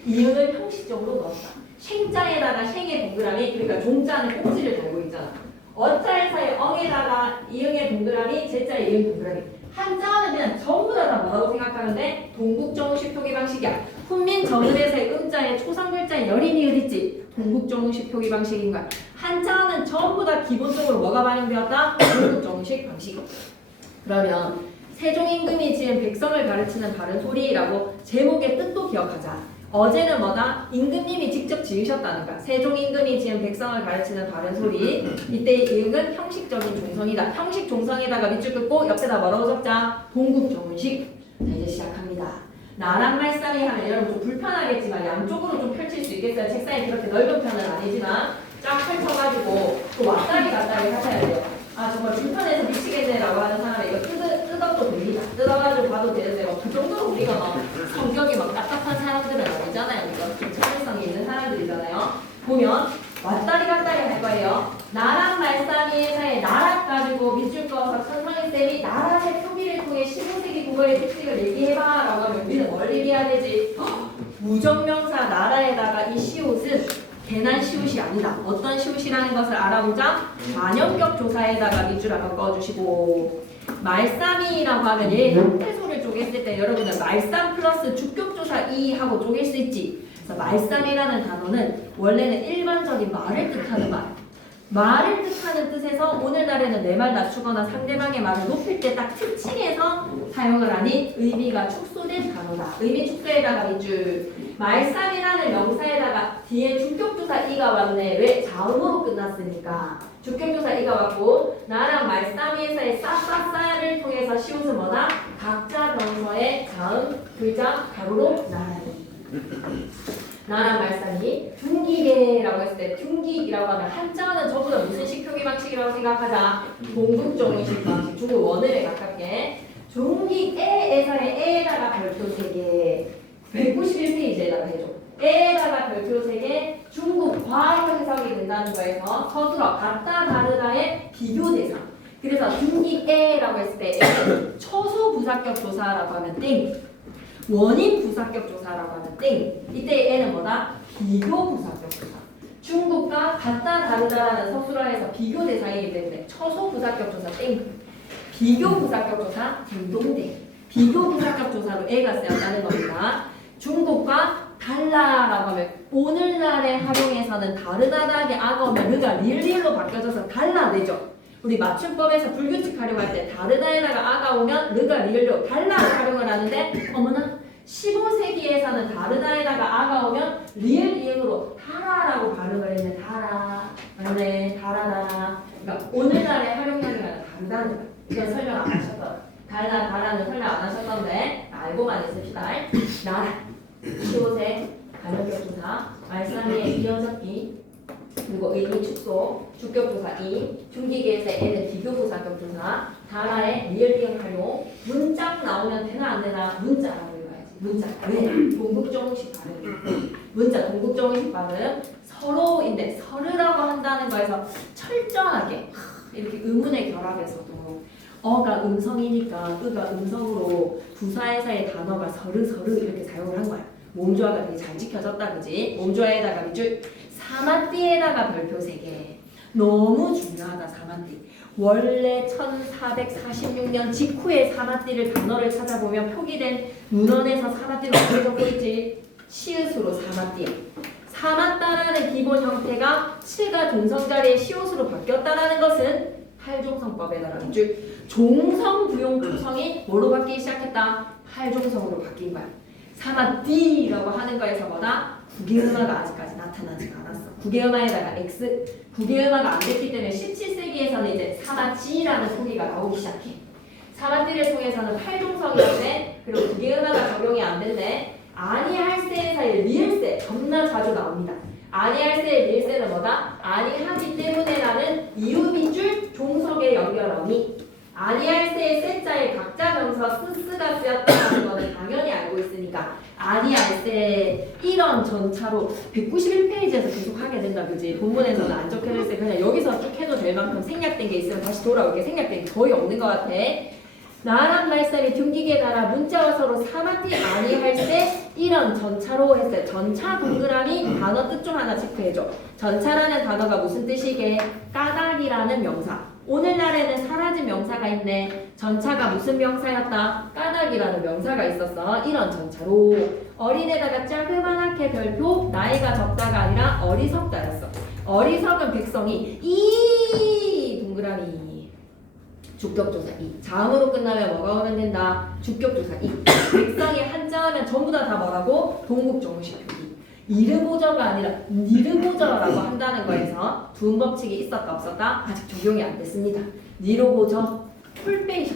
이응을 형식적으로 넣었다. 생자에다가 생의 동그라미, 그러니까 종자는 꼭지를 달고 있잖아. 어자에서의 엉에다가 이응의 동그라미, 제자의 이응 동그라미. 한자어는 그냥 전부 다 뭐라고 생각하면 돼? 동국정식 표기 방식이야. 훈민정음에서의 음자에 초상글자에 열인이 어딨지? 동국정식 표기 방식인 거야. 한자어는 전부 다 기본적으로 뭐가 반영되었다? 동국정식 방식. 그러면 세종임금이 지은 백성을 가르치는 바른 소리라고 제목의 뜻도 기억하자. 어제는 뭐다? 임금님이 직접 지으셨다는 거야. 세종 임금이 지은 백성을 가르치는 바른 소리. 이때의 이응은 형식적인 종성이다. 형식 종성에다가 밑줄 긋고 옆에다 뭐라고 적자? 동국정운식. 자, 이제 시작합니다. 나랑 말싸미 하면 여러분 좀 불편하겠지만 양쪽으로 좀 펼칠 수 있겠어요. 책상이 그렇게 넓은 편은 아니지만 쫙 펼쳐가지고 또 왔다리 갔다리 하셔야 돼요. 아 정말 불편해서 미치겠네라고 하는 사람이 이거 뜯어도 됩니다. 뜯어가지고 봐도 되는데 그 정도로 우리가 막 성격이 막 딱딱한 사람들은 아니잖아요. 우리가 좀 참을성이 있는 사람들이잖아요. 보면 왔다리 갔다리 할 거예요. 나랑 말싸미의 사이에 나락 가지고 밑줄 그어서 천상희 쌤이 나락의 표기를 통해 15세기 국어의 특징을 얘기해봐 라고 하면 우리는 뭘 얘기해야 되지? 무정명사 나라에다가 이 시옷은 괜한 시옷이 아니다. 어떤 시옷이라는 것을 알아보자. 반영격 조사에다가 밑줄 한번 꺼주시고 말싸미라고 하면 얘 형태소를 쪼갰을 때 여러분은 말싸 플러스 주격조사 2 하고 쪼갤 수 있지. 그래서 말싸미라는 단어는 원래는 일반적인 말을 뜻하는 말을 뜻하는 뜻에서 오늘날에는 내 말 낮추거나 상대방의 말을 높일 때 딱 특징에서 사용을 하니 의미가 축소된 단어다. 의미 축소에다가 밑줄 말싸미라는 명사에다가 뒤에 주격조사 이가 왔네. 왜? 자음으로 끝났으니까 주격조사 이가 왔고 나랑 말싸미에서의 싸싸싸를 통해서 시옷은 뭐다? 각자 명서의 자음 글자 가로로 나란히 나랑 말싸미 둥기계라고 했을 때 둥기라고 하면 한자는 저보다 무슨 식 표기 방식이라고 생각하자. 동국정운식 방식. 중국 원을에 가깝게 둥기에에서의 에에다가 별표 3개 191페이지에다가 해줘. 에에다가 별표 3개 중국과로 해석이 된다는 거에서 서술어 같다 다르다의 비교 대상. 그래서 둥기에라고 했을 때 에는 처소 부사격 조사라고 하면 땡. 원인 부사격 조사라고 하는 땡. 이때 N은 뭐다? 비교 부사격 조사. 중국과 같다 다르다라는 서술어에서 비교 대상이기 때문에 처소 부사격 조사 땡. 비교 부사격 조사 딩동댕. 비교 부사격 조사로 A가 쓰였다는 겁니다. 중국과 달라라고 하면 오늘날의 활용에서는 다르다라게 아가 오면 르가 리을리을로 바뀌어져서 달라되죠. 우리 맞춤법에서 불규칙 활용할 때 다르다에다가 아가 오면 르가 리을로 달라를 활용을 하는데 어머나 15세기에서는 다르다에다가 아가 오면 리을 이응으로 다라라고 발음을 했네. 다라 맞네 다라라. 그러니까 오늘날의 활용량이랑 다르다는 거야. 이건 설명 안 하셨던 다라는 설명 안 하셨던데 알고만 있읍시다. 나라 15세 간접격 조사 말싸미의 이어잡기 그리고 의미 축소, 주격조사 2, 중기계에서의 N은 비교부사격 조사, 다라의 리얼리언 활용, 문짝 나오면 되나 안 되나 문자라고 읽어야지. 문자. 왜? 동국정식 발음. 문자 동국정식 발음. 서로인데 서르라고 한다는 거에서 철저하게 이렇게 의문의 결합에서도 어가 음성이니까 의가 음성으로 부사에서의 단어가 서르 이렇게 사용을 한 거야. 몸조화가 되게 잘 지켜졌다 그지? 몸조화에다가 밑줄 사마띠에다가 별표 3개. 너무 중요하다 사마띠. 원래 1446년 직후에 사마띠를 단어를 찾아보면 표기된 문헌에서 사마띠를 어떻게 적고 있지? 시읒으로 사마띠. 사마따라는 기본 형태가 치가 동성 자리에 시옷으로 바뀌었다라는 것은 팔종성법에다가 밑줄 종성 부용 부성이 뭐로 바뀌기 시작했다? 팔종성으로 바뀐 거야. 사마띠라고 하는 거에서 뭐다? 국외음화가 아직까지 나타나지가 않았어. 국외음화에다가 X, 국외음화가 안 됐기 때문에 17세기에서는 이제 사마지라는 소리가 나오기 시작해. 사마띠를 통해서는 팔종성이었는데 그리고 국외음화가 적용이 안 된대. 아니할세 사이에 리을세 겁나 자주 나옵니다. 아니할세 리을세는 뭐다? 아니하기 때문에라는 이유 밑줄 종속의 연결어미. 아니할세의 세자에 각자 명사 스스가 쓰였다는 거는 당연히 알고 있으니까 아니할세 이런 전차로 191페이지에서 계속 하게 된다 그지? 본문에서는 안 적혀져 있어요. 그냥 여기서 쭉 해도 될 만큼 생략된 게 있으면 다시 돌아올게. 생략된 게 거의 없는 것 같아. 나란 말씀이 둥기게 달아 문자와 서로 사마띠 아니할세 이런 전차로 했어요. 전차 동그라미 단어 뜻 좀 하나 체크해줘. 전차라는 단어가 무슨 뜻이게? 까닭이라는 명사. 오늘날에는 사라진 명사가 있네. 전차가 무슨 명사였다? 까닭이라는 명사가 있었어. 이런 전차로 어린애다가 자그만하게 별표 나이가 적다가 아니라 어리석다였어. 어리석은 백성이 이 동그라미 주격조사 2. 자음으로 끝나면 뭐가 오면 된다? 주격조사 2. 백성이 한자하면 전부 다 뭐라고? 동국정식 표기. 이르보저가 아니라 니르보저라고 한다는 거에서 두음 법칙이 있었다 없었다? 아직 적용이 안 됐습니다. 니르보저 콜빼이셔.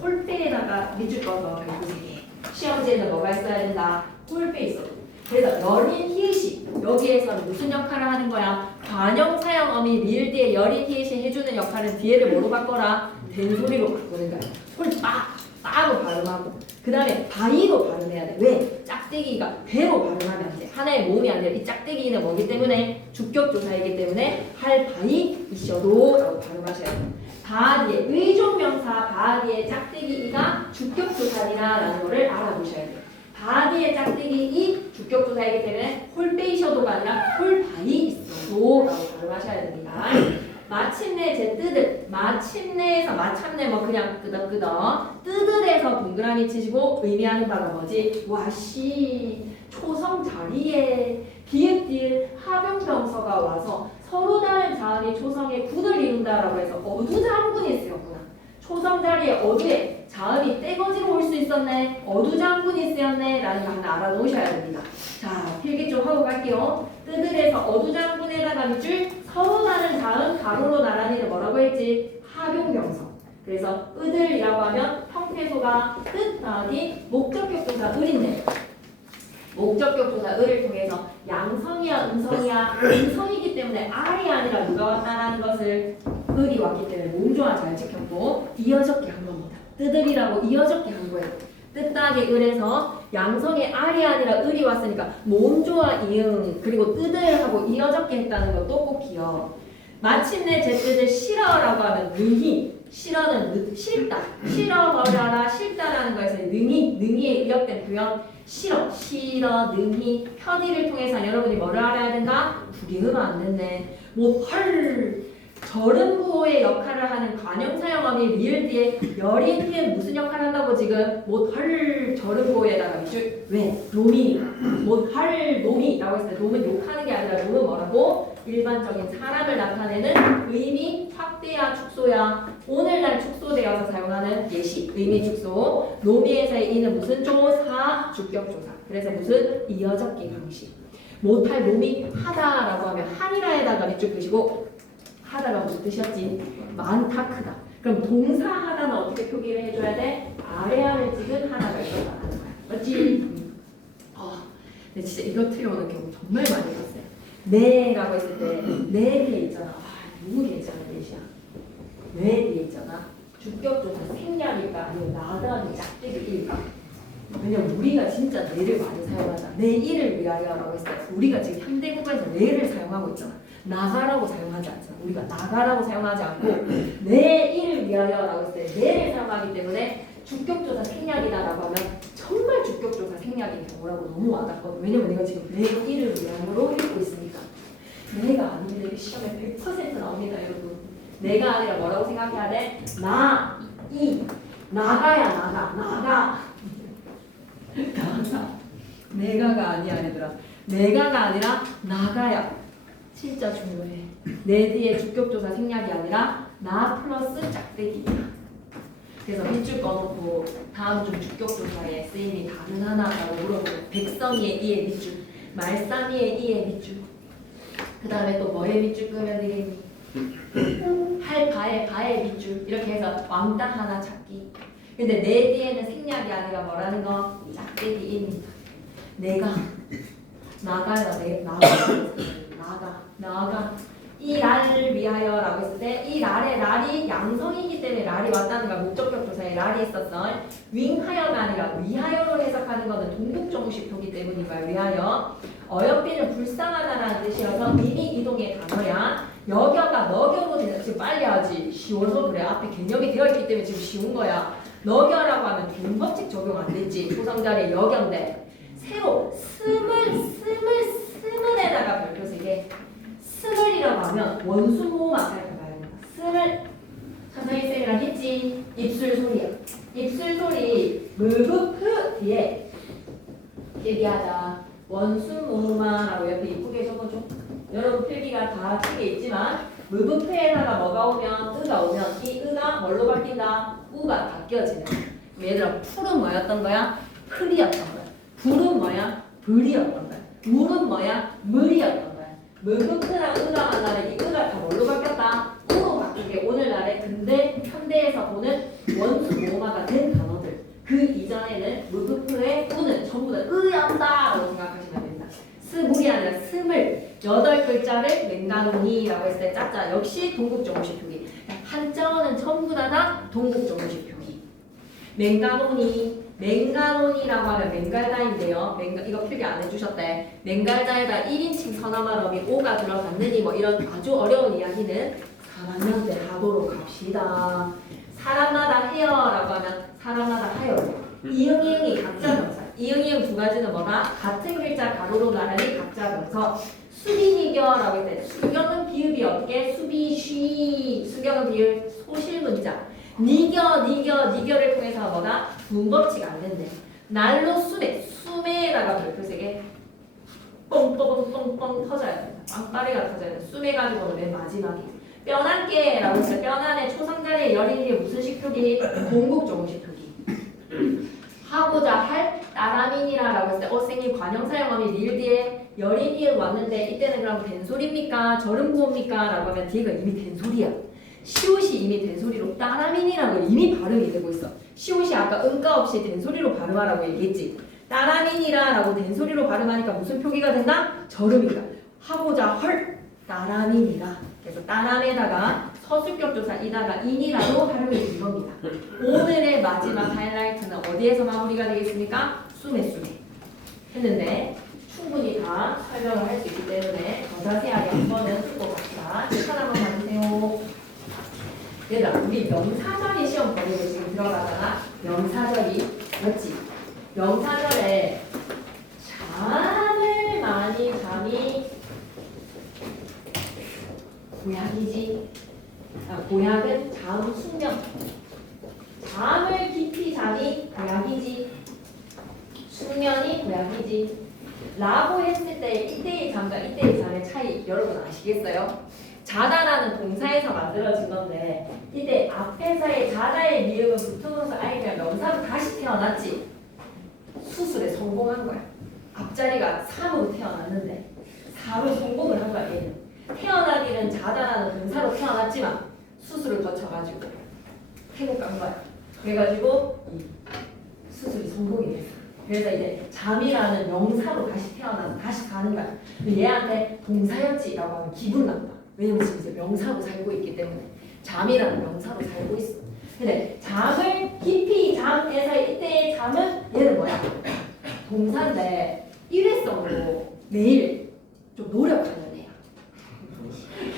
콜빼에다가 밑줄 꺼서 결국 3개. 시험지에는 뭐가 있어야 된다? 콜빼 있어. 그래서 여린 히읗이 여기에서는 무슨 역할을 하는 거야? 관형 사형 어미 리을 뒤에 여린 히읗이 해주는 역할은 뒤에를 뭐로 바꿔라? 된소리로 바꾸는 거야. 소리 빠로 발음하고 그 다음에 바이로 발음해야 돼. 왜? 짝대기가 배로 발음하면 안 돼. 하나의 모음이 아니라 이 짝대기는 뭐기 때문에 주격조사이기 때문에 할 바이 있어도 라고 발음하셔야 돼. 바디의 의존명사 바디의 짝대기 이가 주격조사이라 라는 거를 알아보셔야 돼요. 바디의 짝대기 이 주격조사이기 때문에 홀베이셔도가 아니라 홀바이 있어도 라고 발음하셔야 됩니다. 마침내 제 뜨들 마침내에서 마참내 뭐 그냥 끄덕끄덕 뜨들에서 동그라미 치시고 의미하는 바가 뭐지? 와씨 초성 자리에 비읍디을 하병병서가 와서 서로 다른 자음이 초성의 군을 이룬다라고 해서 어두장군이 쓰였구나. 초성 자리에 어두에 자음이 떼거지로 올 수 있었네. 어두장군이 쓰였네 라는 거 하나 알아놓으셔야 됩니다. 자 필기 좀 하고 갈게요. 뜨들에서 어두장군에다가 밑줄 서로 다른 자음 가로로 나란히는 뭐라고 했지? 하병병서. 그래서 으들이라고 하면 평패소가 뜻 다음이 목적격 조사 을인데 목적격 조사 을을 통해서 양성이야 음성이야 음성이기 때문에 R이 아니라 누가 왔다라는 것을 을이 왔기 때문에 몸조화 잘 지켰고 이어적게 한 겁니다. 뜨들이라고 이어적게 한 거예요. 뜻다하게 을에서 양성의 R이 아니라 을이 왔으니까 몸조화 이응 그리고 뜨들하고 이어적게 했다는 것도 꼭 기억. 마침내 제 뜻을 싫어라고 하면 능히 싫어는 싫다 싫어버려라 싫다라는 거에서 능히에 이역된 표현 싫어 능히 편의를 통해서 여러분이 뭐를 알아야 된다? 두 개 하면 안 됐네. 뭐 헐 절은 부호의 역할을 하는 관형사형어미 리을 뒤에 열인 뒤에 무슨 역할을 한다고 지금 못할 절은 부호에다가 밑줄 왜? 놈이 못할 놈이라고 했을 때 놈은 욕하는 게 아니라 놈은 뭐라고? 일반적인 사람을 나타내는 의미 확대야 축소야 오늘날 축소되어서 사용하는 예시 의미 축소 놈이에서의 이는 무슨 조사? 주격조사 그래서 무슨 이어적기 방식 못할 놈이 하다라고 하면 한이라에다가 밑줄 그시고 하다가 무슨 뜻이었지? 많다 크다. 그럼 동사 하다는 어떻게 표기를 해줘야 돼? 아래아를 찍은 하다가 이렇게 하는 거야. 맞지? 근데 진짜 이거 틀려오는 경우 정말 많이 봤어요. 네라고 했을 때 네 뒤에 있잖아. 누구 뒤에 있잖아 네시야. 네 뒤에 있잖아. 주격조사 생략일까 아니면 나다니 짝대기일까? 왜냐면 우리가 진짜 네를 많이 사용하자. 내 일을 위하여라고 했을 때 우리가 지금 현대국어에서 네를 사용하고 있잖아. 나가라고 사용하지 않잖아. 우리가 나가라고 사용하지 않고 내 일을 위하여라고 했을 때 내를 사용하기 때문에 주격조사 생략이다라고 하면 정말 주격조사 생략인 경우라고 너무 와닿거든. 왜냐면 내가 지금 내 일을 위하여로 읽고 있으니까. 내가 아니면 시험에 100% 나옵니다 여러분. 내가 아니라 뭐라고 생각해야 돼? 나가야 나가 내가가 아니더라. 내가가 아니라 나가야 진짜 중요해. 내 뒤에 주격조사 생략이 아니라 나 플러스 짝대기야. 그래서 밑줄 꺼놓고 다음 중 주격조사에 쓰임이 다른 하나라고 물어보고 백성이의 이의 밑줄 말싸미의 이의 밑줄 그 다음에 또 뭐의 밑줄 끄면 되겠니? 할 바의 밑줄 이렇게 해서 왕따 하나 찾기. 근데 내 뒤에는 생략이 아니라 뭐라는 거? 짝대기입니다. 내가 나가요. 나가 이 날을 위하여라고 했을 때 이 날의 날이 양성이기 때문에 날이 왔다는 걸 목적격 조사에 날이 있었어. 윙하여가 아니라 위하여로 해석하는 것은 동국정식 표기 때문인 거야. 위하여 어여삐는 불쌍하다라는 뜻이어서 의미 이동의 단어야. 여겨가 너겨로 되는 지금 빨리 하지 쉬워서 그래. 앞에 개념이 되어 있기 때문에 지금 쉬운 거야. 너겨라고 하면 동법칙 적용 안 됐지. 소성자리에 여겨인데 새로 스물에다가 별표 3개 스물이라고 하면 원수 모음 앞에 가야 된다. 스물 천천히 쌤이랑 했지. 입술 소리야. 입술 소리 무브프 뒤에 얘기하자. 원수 모음아라고 옆에 이쁘게 적어줘. 여러분 필기가 다 책에 있지만 무부패에다가 뭐가 오면 으가 오면 이 으가 뭘로 바뀐다? 우가 바뀌어지는 거야. 얘들아 풀은 뭐였던 거야? 풀이었던 거야. 불은 뭐야? 불이었던 거야. 물은 뭐야? 물이었던 거야. 무부패랑 으가 만나면 이 으가 다 뭘로 바뀌었다? 우로 바뀌게 오늘날에 근대 현대에서 보는 원수 모음화가 된 단어들 그 이전에는 무부패의 우는 전부 다 으였다라고 생각하시면 됩니다. 스물이 아니라 스물 8글자를 맹가노니라고 했을 때 짝자 역시 동국정식 표기 한자어는 전부 다 동국정식 표기 맹가노니라고 하면 맹갈다인데요 이거 필기 안 해주셨대 맹갈다에다 1인칭 서나말음이 오가 들어갔느니 뭐 이런 아주 어려운 이야기는 4학년 때 하도록 합시다. 사람마다 해요라고 하면 사람마다 하요 이응이응이 각자 명사 이응이응 두 가지는 뭐다? 같은 글자 가로로 나란히 각자 명사 수비니겨라고 했대. 수경은 비읍이 없게 수비쉬 수경은 비읍 소실문자 니겨를 통해서 뭐다? 문법치가 안 된대. 날로 수매에다가 별표 세개 뻥뻥뻥뻥 터져야 된다. 빵빠리가 터져야 돼. 수매 가지고는 맨 마지막에 뼈난개라고 했을 때 뼈난의 초상자리에 열인 게 무슨 식표기? 공국정식 표기. 하고자 할 따라민이라고 했을 때 선생님 관형사용함이 리을 뒤에 열인이 왔는데 이때는 그럼 된소리입니까? 절음구입니까? 라고 하면 뒤가 이미 된소리야. 시옷이 이미 된소리로 따라민이라고 이미 발음이 되고 있어. 시옷이 아까 음가 없이 된소리로 발음하라고 얘기했지. 따라민이라라고 된소리로 발음하니까 무슨 표기가 된다? 절음이다. 하고자 헐 따라민이라. 그래서 따람에다가 서술격조사 이다가 인이라도 활용이 된 겁니다. 오늘의 마지막 하이라이트는 어디에서 마무리가 되겠습니까? 수매 했는데 충분히 다 설명을 할 수 있기 때문에 더 자세하게 한 번은 듣고 갑시다. 시간 한번 봐주세요. 얘들아 우리 명사절이 시험 범위로 지금 들어가잖아. 명사절이 맞지? 명사절에 잠을 많이 잠이 고약이지. 고약은 잠 숙명. 잠을 깊이 잠이 고약이지. 숙면이 고약이지. 라고 했을 때 이때의 잠과 이때의 잠의 차이 여러분 아시겠어요? 자다라는 동사에서 만들어진 건데 이때 앞에서의 자다의 미음은 붙으면서 아이가 명사로 다시 태어났지. 수술에 성공한 거야. 앞자리가 3으로 태어났는데 4로 성공을 한 거야 얘는. 태어나기는 자다라는 동사로 태어났지만 수술을 거쳐가지고 태국 간 거야. 그래가지고 이 수술이 성공이 됐어. 그래서 이제 잠이라는 명사로 다시 태어나서 다시 가는 거야. 근데 얘한테 동사였지라고 하면 기분 나빠. 왜냐면 지금 이제 명사로 살고 있기 때문에 잠이라는 명사로 살고 있어. 근데 잠을 깊이 잠에서 이때의 잠은 얘는 뭐야? 동사인데 일회성으로 매일 좀 노력하는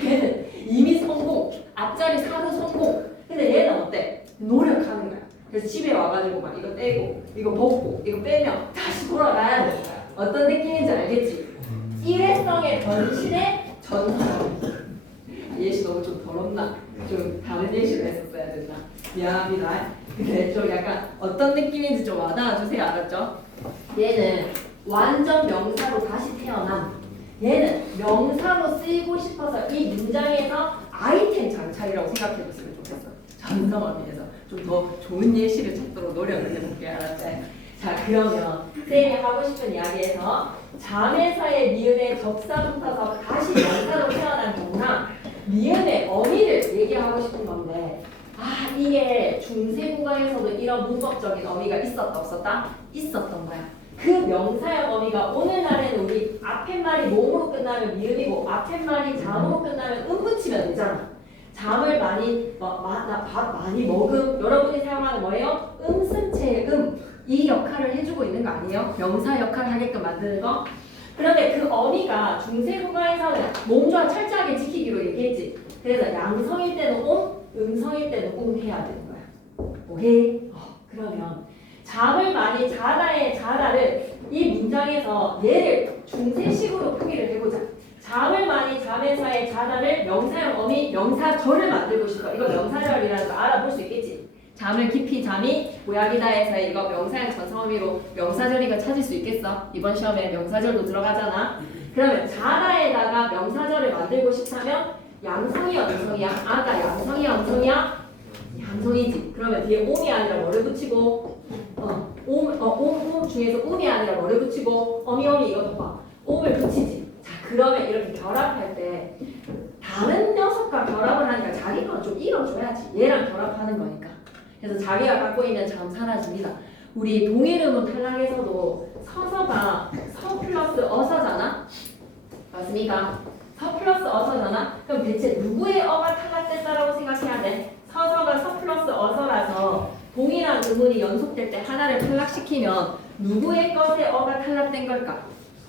얘는 이미 성공, 앞자리 4로 성공. 근데 얘는 어때? 노력하는 거야. 그래서 집에 와가지고 막 이거 떼고, 이거 벗고, 이거 빼면 다시 돌아가야 되는 거야. 어떤 느낌인지 알겠지? 일회성의 변신의 전선. 예시 너무 좀 더럽나? 좀 다른 예시로 했었어야 됐나? 미안합니다. 근데 좀 약간 어떤 느낌인지 좀 와닿아 주세요. 알았죠? 얘는 완전 명사로 다시 태어남. 얘는 명사로 쓰이고 싶어서 이 문장에서 아이템 장착이라고 생각해봤으면 좋겠어. 전성어미에서 좀 더 좋은 예시를 찾도록 노력을 해볼게. 알았지? 자 그러면 쌤이 하고 싶은 이야기에서 잠에서의 미음의 접사 붙어서 다시 명사로 태어난 경우나 미음의 어미를 얘기하고 싶은 건데 이게 중세국어에서도 이런 문법적인 어미가 있었다 없었다? 있었던 거야. 그 명사형 어미가 오늘날에는 우리 앞에 말이 몸으로 끝나면 미음이고 앞에 말이 잠으로 끝나면 붙이면 되잖아. 잠을 많이 밥 많이 먹음 여러분이 사용하는 뭐예요? 음슴체의 이 역할을 해주고 있는 거 아니에요? 명사 역할을 하게끔 만드는 거. 그런데 그 어미가 중세국어에서는 몸조화 철저하게 지키기로 얘기했지. 그래서 양성일 때는 음성일 때는 해야 되는 거야. 오케이? 그러면 잠을 많이 자다의 자다를 이 문장에서 얘를 중세식으로 표기를 해보자. 잠을 많이 잠에서의 자다를 명사형 어미 명사절을 만들고 싶어. 이거 명사절이라는 거 알아볼 수 있겠지. 잠을 깊이 잠이 고약이다 해서 이거 명사형 전성어미로 명사절이가 찾을 수 있겠어. 이번 시험에 명사절도 들어가잖아. 그러면 자다에다가 명사절을 만들고 싶다면 양성이야 음성이야? 아까 양성이야 음성이야? 양성이지. 그러면 뒤에 옴이 아니라 뭐를 붙이고 옴 중에서 옴이 아니라 뭐를 붙이고 어미 이거 봐. 옴을 붙이지. 자 그러면 이렇게 결합할 때 다른 녀석과 결합을 하니까 자기 건 좀 잃어줘야지. 얘랑 결합하는 거니까. 그래서 자기가 갖고 있는 점 사라집니다. 우리 동일음은 탈락에서도 서서가 서 플러스 어서잖아? 맞습니까? 서 플러스 어서잖아? 그럼 대체 누구의 어가 탈락됐다라고 생각해야 돼? 서서가 서 플러스 어서라서 동일한 음운이 연속될 때 하나를 탈락시키면 누구의 것의 어가 탈락된 걸까?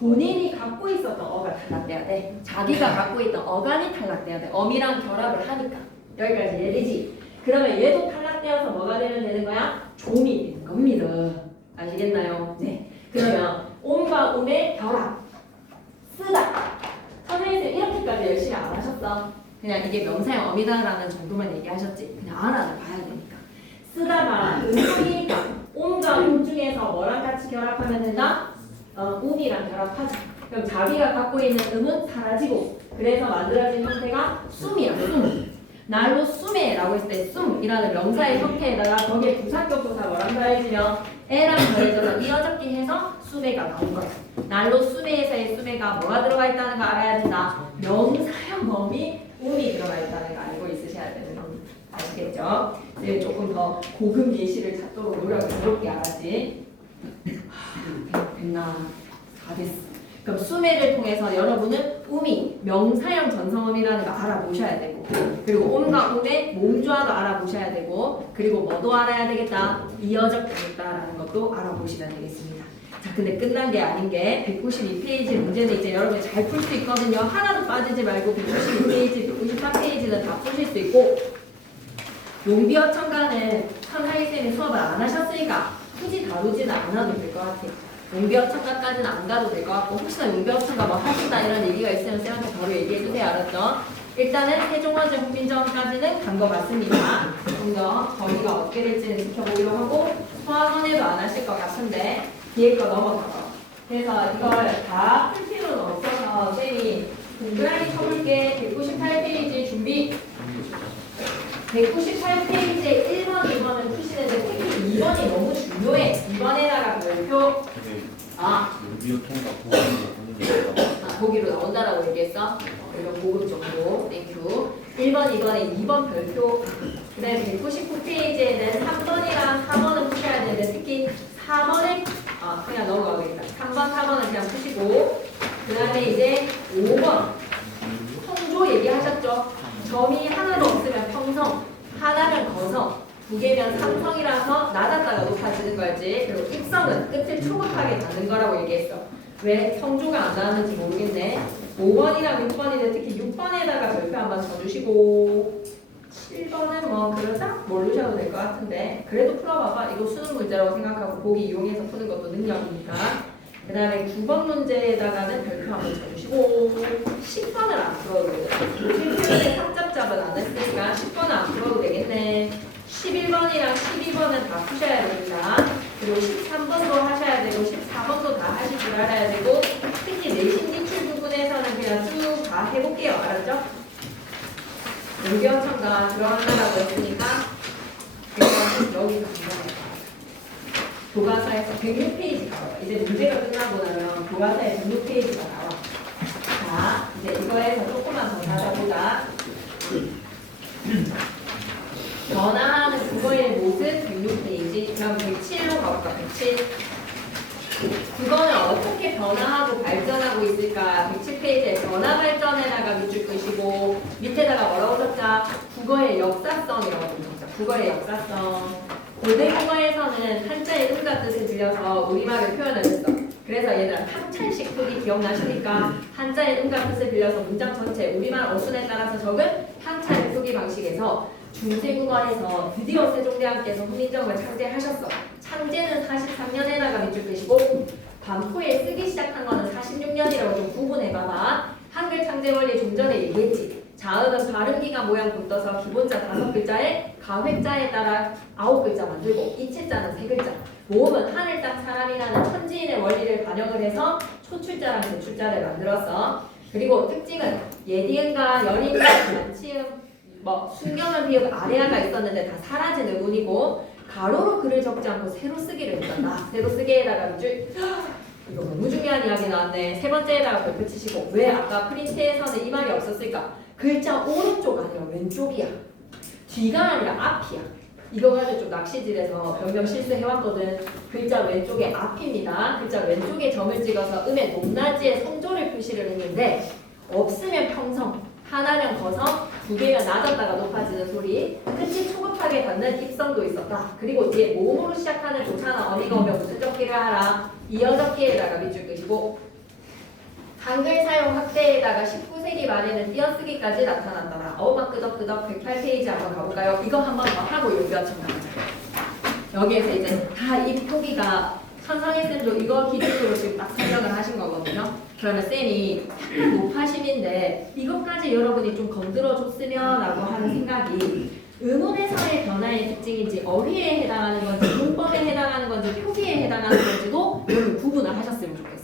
본인이 갖고 있었던 어가 탈락돼야 돼. 자기가 갖고 있던 어간이 탈락돼야 돼. 어미랑 결합을 하니까. 여기까지 이해되지? 그러면 얘도 탈락되어서 뭐가 되는 거야? 좀이 되는 겁니다. 아시겠나요? 네. 그러면 옴과 옴의 결합. 쓰다. 선생님 이렇게까지 열심히 안 하셨어. 그냥 이게 명사형 어미다라는 정도만 얘기하셨지. 그냥 알아봐야 되니까. 쓰다가 음성이니까 옴과 옴 중에서 뭐랑 같이 결합하면 된다? 옴이랑 결합하자. 그럼 자기가 갖고 있는 음은 사라지고 그래서 만들어진 형태가 숨이야. 숨. 날로 숨에라고 했을 때 숨이라는 명사의 형태에다가 거기에 부사격 조사 뭐랑 더해지면 에랑 더해져서 이어잡기 해서 숨에가 나온 거야. 날로 숨에에서의 숨에가 뭐가 들어가 있다는 거 알아야 된다. 명사형 범위 음이 들어가 있다는 거 알고 있으셔야 되는 겁니다. 아시겠죠? 이제 조금 더 고급 예시를 찾도록 노력을 해볼게 알았지? 됐나? 다 됐어. 그럼 수매를 통해서 여러분은 음이 명사형 전성음이라는 거 알아보셔야 되고 그리고 옴과 옴의 몸조화도 알아보셔야 되고 그리고 뭐도 알아야 되겠다? 이어적 되겠다라는 것도 알아보시면 되겠습니다. 자, 근데 끝난 게 아닌 게 192페이지 문제는 이제 여러분이 잘 풀 수 있거든요. 하나도 빠지지 말고 192페이지, 194페이지는 다 푸실 수 있고 용비어 첨가는 선하이쌤이 수업을 안 하셨으니까 굳이 다루지는 않아도 될 것 같아요. 용비어 첨가까지는 안 가도 될 것 같고 혹시나 용비어 첨가 뭐 하신다 이런 얘기가 있으면 쌤한테 바로 얘기해주세요. 알았죠? 일단은 세종화제 훈민정음까지는 간 것 같습니다. 좀 더 거기가 어떻게 될지는 지켜보기로 하고 소화문에도 안 하실 것 같은데 뒤에 거 넘어가요. 그래서 이걸 다 풀 필요는 없어서 쌤이 동그라미 쳐볼게. 198페이지 준비. 198페이지에 1번, 2번은 푸시는데 특히 2번이 너무 중요해. 2번에다가 별표. 보기로 나온다라고 얘기했어. 이런 고급 정도. 땡큐. 1번, 2번에 2번 별표. 그 다음에 199페이지에는 3번이랑 4번은 푸셔야 되는데 특히 4번에 그냥 넘어가겠다. 3번, 4번은 그냥 푸시고 그 다음에 이제 5번 성조 얘기하셨죠? 점이 하나도 없으면 평성, 하나면 거성, 두 개면 삼성이라서 낮았다가 높아지는 거지. 그리고 입성은 끝을 초급하게 닫는 거라고 얘기했어. 왜 성조가 안 나왔는지 모르겠네. 5번이랑 6번인데 특히 6번에다가 별표 한번 쳐주시고 7번은 뭐 그러다 모르셔도 될 것 같은데 그래도 풀어봐봐. 이거 수능 문제라고 생각하고 보기 이용해서 푸는 것도 능력이니까. 그 다음에 9번 문제에다가는 별표 한번 쳐주시고 10번을 안 풀어도 되겠네. 3짭짭은 안 했으니까 10번은 안 풀어도 되겠네. 11번이랑 12번은 다 푸셔야 됩니다. 그리고 13번도 하셔야 되고 14번도 다 하실 줄 알아야 되고 특히 내신 기출 부분에서는 그냥 쭉 다 해볼게요. 알았죠? 용기어청가 들어간다고 했으니까 여기서 교과서에서 106페이지 나와요. 이제 문제가 끝나고 나면 교과서에 106페이지가 나와. 자, 이제 이거에서 조금만 더 찾아보자. 변화하는 국어의 모습 106페이지. 그럼 107로 가볼까? 107. 국어는 어떻게 변화하고 발전하고 있을까? 107페이지에 변화 발전에다가 밑줄 끄시고 밑에다가 뭐라고 썼자? 국어의 역사성이라고 썼자. 국어의 역사성. 고대 국어에서는 한자의 음과 뜻을 빌려서 우리말을 표현을 했어. 그래서 얘들아 한찬식 크기 기억나시니까 한자의 음과 뜻을 빌려서 문장 전체 우리말 어순에 따라서 적은 한자의 크기 방식에서 중세국어에서 드디어 세종대왕께서 훈민정음을 창제하셨어. 창제는 43년에다가 밑줄 끄시고 반포에 쓰기 시작한 거는 46년이라고 좀 구분해봐봐. 한글 창제 원리 좀 전에 얘기했지. 자음은 발음기가 모양 붙어서 기본자 5글자에 가획자에 따라 9글자 만들고 이체자는 3글자. 모음은 하늘 땅 사람이라는 천지인의 원리를 반영을 해서 소출자랑 대출자를 만들었어. 그리고 특징은 예디음과 연임과 반치음, 순경은 비읍 아래아가 있었는데 다 사라진 의문이고 가로로 글을 적지 않고 세로 쓰기를 했단다. 세로 쓰기에다가 밑줄 이거 너무 중요한 이야기 나왔네. 세 번째에다가 별표 치시고 왜 아까 프린트에서는 이 말이 없었을까? 글자 오른쪽 아니라 왼쪽이야. 뒤가 아니라 앞이야. 이거 가지고 좀 낚시질해서 변경 실수해왔거든. 글자 왼쪽에 앞입니다. 글자 왼쪽에 점을 찍어서 음의 높낮이의 성조를 표시를 했는데 없으면 평성, 하나면 거성, 두 개면 낮았다가 높아지는 소리, 끝이 초급하게 닿는 입성도 있었다. 그리고 뒤에 모음으로 시작하는 조사나 어미가 오면 무슨 적기를 하라. 이어적기에다가 밑줄 그리고 한글 사용 확대에다가 19세기 말에는 띄어쓰기까지 나타났더라. 막 끄덕끄덕 108페이지 한번 가볼까요? 이거 한번 더 하고 여기가 좀 나와요. 여기에서 이제 다 이 표기가 선상희 쌤도 이거 기준으로 지금 딱 설명을 하신 거거든요. 그러면 쌤이 높아심인데 이것까지 여러분이 좀 건드려줬으면 라고 하는 생각이 의문해서의 변화의 특징인지 어휘에 해당하는 건지 문법에 해당하는 건지 표기에 해당하는 건지도 여러분 구분을 하셨으면 좋겠어.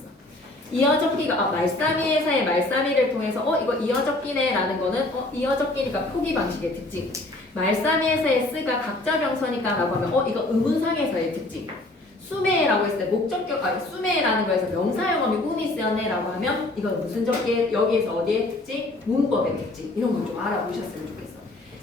이어적기가 말싸미에서의 말싸미를 통해서 이거 이어적기네 라는 거는 이어적기니까 표기 방식의 특징. 말싸미에서의 쓰가 각자 병서니까 라고 하면 이거 의문상에서의 특징. 수매라고 했을 때 목적격 수매라는 거에서 명사형어미 운이 쓰였네 라고 하면 이건 무슨 적기에 여기에서 어디의 특징? 문법의 특징. 이런 걸 좀 알아보셨으면 좋겠어.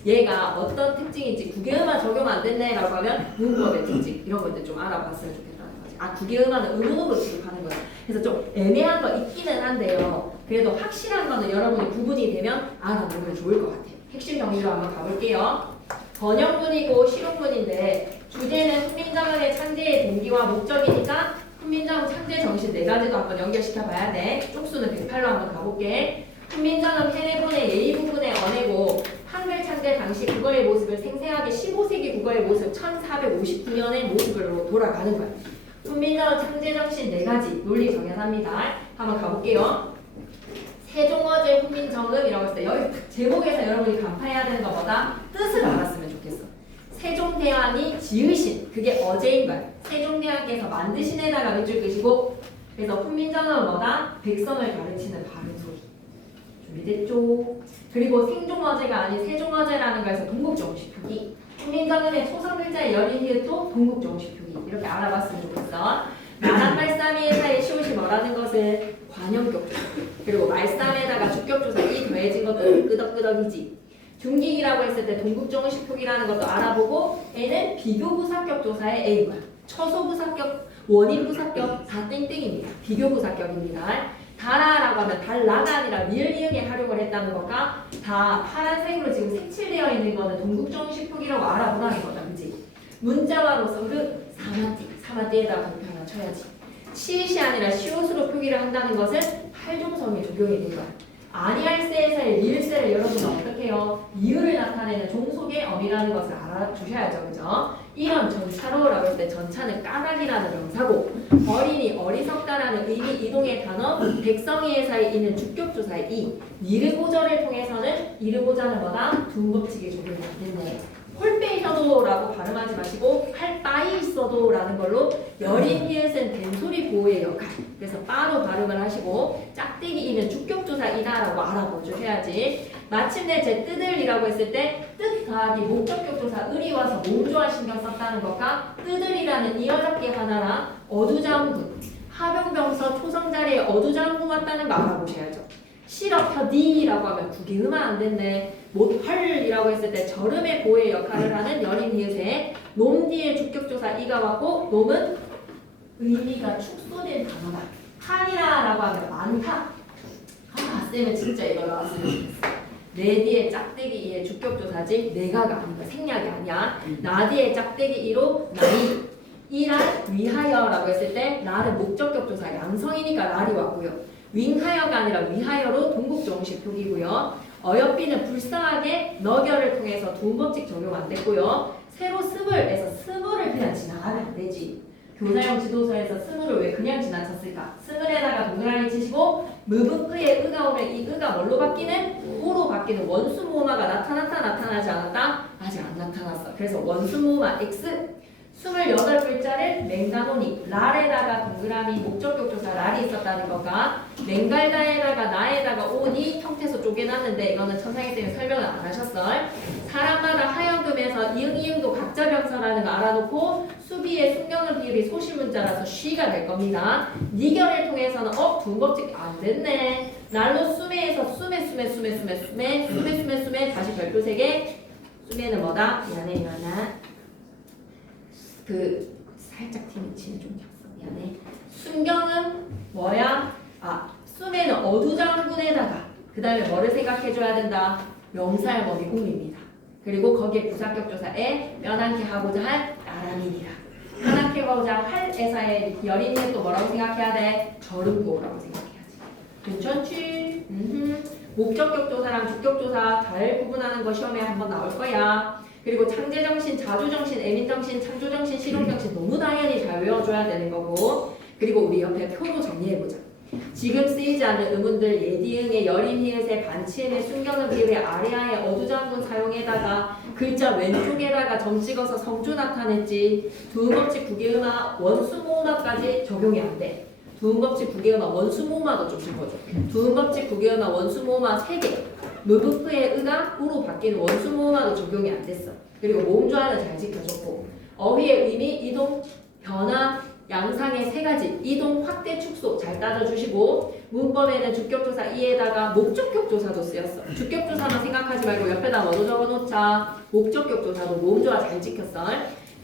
얘가 어떤 특징인지 구개음화 적용 안 됐네 라고 하면 문법의 특징. 이런 것들 좀 알아봤으면 좋겠다는 거지. 구개음화는 의문으로 취급하는 거야. 그래서 좀 애매한 거 있기는 한데요. 그래도 확실한 거는 여러분이 구분이 되면 알아보면 좋을 것 같아요. 핵심 정리로 한번 가볼게요. 번역문이고 실용문인데 주제는 훈민정음의 창제의 동기와 목적이니까 훈민정음 창제 정신 네 가지도 한번 연결시켜 봐야 돼. 쪽수는 108로 한번 가볼게. 훈민정음 해내본의 예의 부분의 언해고 한글 창제 당시 국어의 모습을 생생하게 15세기 국어의 모습 1459년의 모습으로 돌아가는 거야. 훈민정음 창제 정신 네 가지 논리 정연합니다. 한번 가볼게요. 세종어제 훈민정음이라고 했을 때 여기 제목에서 여러분이 간파해야 되는 것보다 뜻을 알았으면 좋겠어. 세종대왕이 지으신 그게 어제인 거야. 세종대왕께서 만드신 에다가 밑줄 끄시고 그래서 훈민정음은 뭐다? 백성을 가르치는 바른 소리. 준비됐죠? 그리고 생종어제가 아닌 세종어제라는 거에서 동국정식 표기. 훈민정음의 초성 글자의 연인 히읗도 동국정식 표기. 이렇게 알아봤으면 좋겠어. 나랑 말싸미에서의 시옷이 뭐라는 것은 관형격조사. 그리고 말싸미에다가 주격조사 이 더해진 것도 끄덕끄덕이지. 중기기라고 했을 때 동국정식 표기라는 것도 알아보고 N은 비교부사격 조사의 A인 거야. 처소부사격, 원인부사격 다 땡땡입니다. 비교부사격입니다. 달아라고 하면 달라가 아니라 리을리응에 활용을 했다는 것과 다 파란색으로 지금 색칠되어 있는 거는 동국정식 표기라고 알아보라는 거다. 그치? 문자와로서 사마띠에다가 발표 하나 쳐야지. 시읒이 아니라 시옷으로 표기를 한다는 것은 팔종성에 적용이 된 거야. 아니할세에서의 리을세를 여러분은 어떻게 해요? 이유를 나타내는 종속의 어미라는 것을 알아주셔야죠. 그죠? 이런 전차로라고 했을 때 전차는 까닭이라는 명사고 어린이 어리석다라는 의미 이동의 단어 백성이에서의 이는 주격조사의 이 이르고절을 통해서는 이르고자는 뭐다? 둔법칙에 적용이 안 됐네. 홀빼혀도라고 발음하지 마시고 할 바이 있어도 라는 걸로 여린 히읗은 된소리 보호의 역할. 그래서 바로 발음을 하시고 짝대기 이는 주격조사이다 라고 알아보셔야지. 마침내 제 뜨들이라고 했을 때 뜻 더하기 목적격조사 을이 와서 몸조화 신경 썼다는 것과 뜨들이라는 이어잡기 하나랑 어두장군 하병병서 초성자리에 어두장군 왔다는 거 알아보셔야죠. 실업혀디라고 하면 구개음화 안 됐네. 못헐이라고 했을 때 절음의 보호의 역할을 하는 연인 히읗에 놈 뒤에 주격조사 이가 왔고 놈은 의미가 축소된 단어다. 한이라라고 하면 많다. 쌤은 진짜 이거 나왔으면 좋겠어. 내 뒤에 짝대기 이에 주격조사지 내가가 아니고 생략이 아니야. 나 뒤에 짝대기 이로 나이 이란 위하여라고 했을 때 나는 목적격조사 양성이니까 날이 왔고요. 윙하여가 아니라 위하여로 동국정식 표기고요. 어여삐는 불쌍하게 너결을 통해서 둔법칙 적용 안 됐고요. 새로 스물에서 스물을 그냥 지나가면 안 되지. 교사용 지도서에서 스물을 왜 그냥 지나쳤을까? 스물에다가 동그라미 치시고 무브크의 의가 오면 이 의가 뭘로 바뀌는? 오로 바뀌는 원수모음화가 나타났다 나타나지 않았다? 아직 안 나타났어. 그래서 원수모음화 X 28글자를 맹단오니 랄에다가 동그라미 목적격조사 랄이 있었다는 거가 맹갈다에다가 나에다가 오니 형태소 쪼개놨는데 이거는 천상희쌤이 설명을 안 하셨어. 사람마다 하여금에서 이응이응도 각자 병사라는 거 알아놓고 수비의 순경은 비읍이 소실문자라서 쉬가 될 겁니다. 니결을 통해서는 둔법칙 안 됐네. 날로 수매에서 수매 다시 별표 3개. 수매는 뭐다? 미안해. 살짝 티미치는 좀 겼어. 미안해. 순경은 뭐야? 수매는 어두장군에다가 그 다음에 뭐를 생각해줘야 된다? 명사의 범위 공입니다. 그리고 거기에 부사격조사에 면한케 하고자 할 나란히니라. 면한케 하고자 할 에서의 여린이는 또 뭐라고 생각해야 돼? 절음구어라고 생각해야지. 괜찮지? 목적격조사랑 주격조사 잘 구분하는 거 시험에 한번 나올 거야. 그리고 창제정신, 자주정신, 애민정신, 창조정신, 실용정신 너무 당연히 잘 외워줘야 되는 거고. 그리고 우리 옆에 표로 정리해보자. 지금 쓰이지 않는 의문들 예디응의 여린 히읗의 반치음의 순경은 비읍의 아래하에 어두장군 사용에다가 글자 왼쪽에다가 점 찍어서 성조 나타냈지. 두음법칙 구개음화 원수모음화까지 적용이 안 돼. 두음법칙 구개음화 원수모음화도 좀 적어줘. 두음법칙 구개음화 원수모음화 3개. 무브프의 의가 우로 바뀌는 원수모음화도 적용이 안 됐어. 그리고 모음조화는 잘 지켜줬고 어휘의 의미, 이동, 변화, 양상의 3가지 이동, 확대, 축소 잘 따져주시고 문법에는 주격조사 이에다가 목적격조사도 쓰였어. 주격조사만 생각하지 말고 옆에다 뭐도 적어놓자. 목적격조사도 모음조화 잘 지켰어.